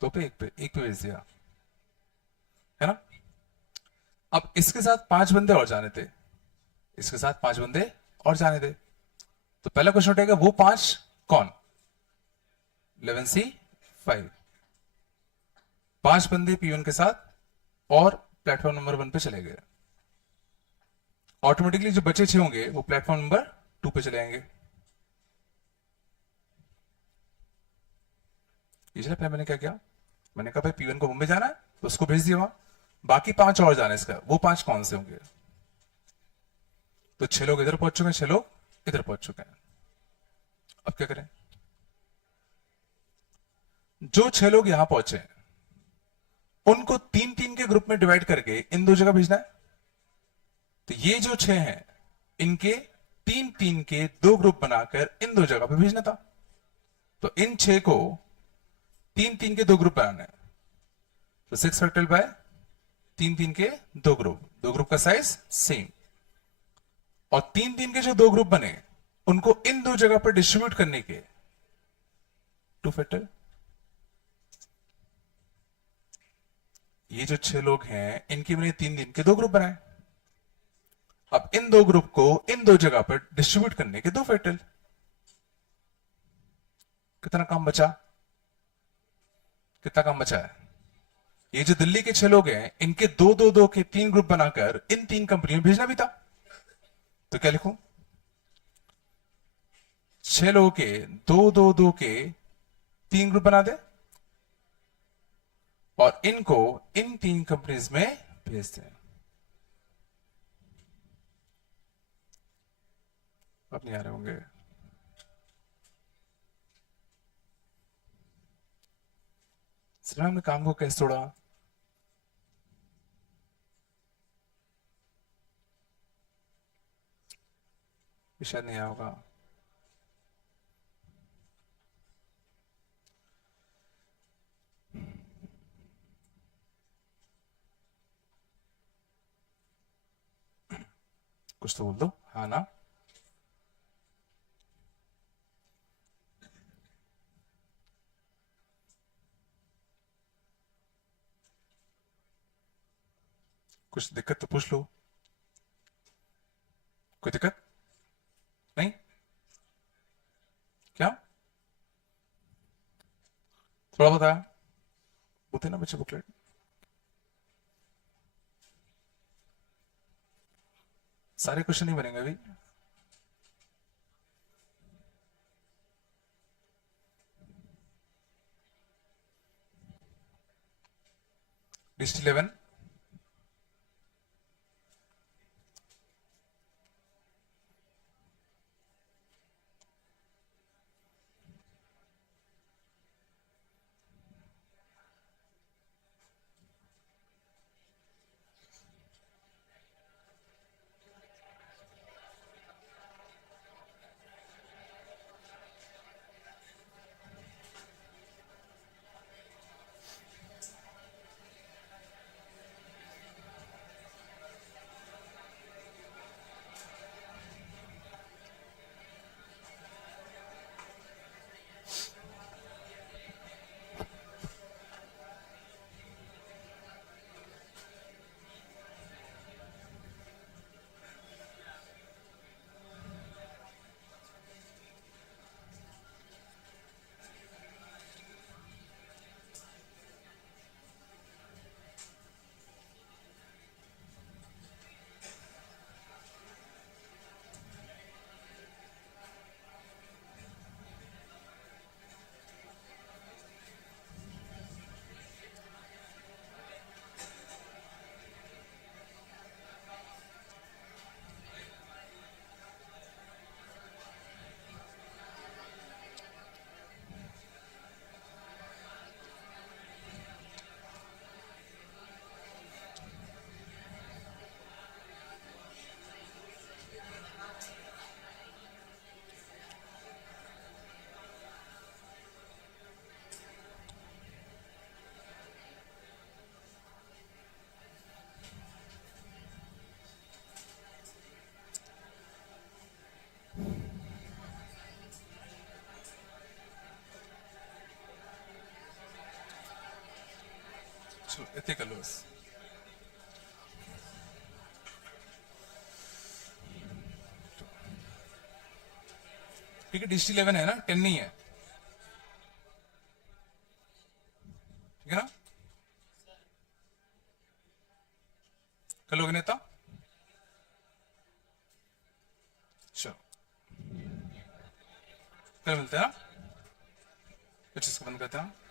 2 पे 1 पे भेज दिया, है ना? अब इसके साथ 5 बंदे और जाने थे, इसके साथ 5 बंदे और जाने थे। तो पहला क्वेश्चन उठेगा, वो 5 कौन? 11C5। 5 बंदे P1 के साथ और प्लेटफॉर्म नंबर 1 पे चले गए। ऑटोमेटिकली जो बचे 6 होंगे वो प्लेटफॉर्म नंबर 2 पे चले जाएंगे। इसलिए पहले मैंने क्या किया, मैंने कहा भाई P1 को मुंबई जाना है तो उसको भेज दिया वहां, बाकी 5 और जाने इसका, वो 5 कौन से होंगे? तो 6 लोग इधर पहुंच चुके हैं, 6 लोग इधर पहुंच चुके हैं। अब क्या करें? जो 6 लोग यहां पहुंचे उनको 3-3 के ग्रुप में डिवाइड करके इन 2 जगह भेजना है। तो ये जो 6 हैं इनके 3-3 के 2 ग्रुप बनाकर इन 2 जगह पे भेजना था। तो इन 6 को 3-3 के 2 ग्रुप बनाना है। तो 6 फैक्टोरियल बाय 3-3 के 2 ग्रुप, 2 ग्रुप का साइज सेम, और 3-3 के जो 2 ग्रुप बने उनको इन 2 जगह पर डिस्ट्रीब्यूट करने के 2 फैक्टर। ये जो 6 लोग हैं इनके मैंने 3-3 के 2 ग्रुप बनाए। अब इन 2 ग्रुप को इन 2 जगह पर डिस्ट्रीब्यूट करने के 2 फैक्टर। कितना काम बचा? कितना काम बचा है? ये जो दिल्ली के 6 लोग हैं इनके 2-2-2 के 3 ग्रुप बनाकर इन 3 कंपनियों में भेजना भी था। तो क्या लिखूं? 6 लोगों के 2 2 2 के 3 ग्रुप बना दे और इनको इन 3 कंपनीज में भेज दें। अब नहीं आ रहे होंगे। सर हमने काम को कैसे तोड़ा? शायद नहीं आया होगा। कुछ तो बोल दो, हाँ ना? कुछ दिक्कत तो पूछ लो। कोई दिक्कत नहीं? क्या थोड़ा बताया होते ना बच्चे बुकलेट। सारे क्वेश्चन नहीं बनेंगे अभी। लिस्ट 11 इतने कर लो बस। ठीक है, डिस्ट्री 11 है ना, 10 नहीं है। ठीक है ना? कर लोगे नेता? चलो कल मिलते हैं। कुछ इसको बंद करते हैं।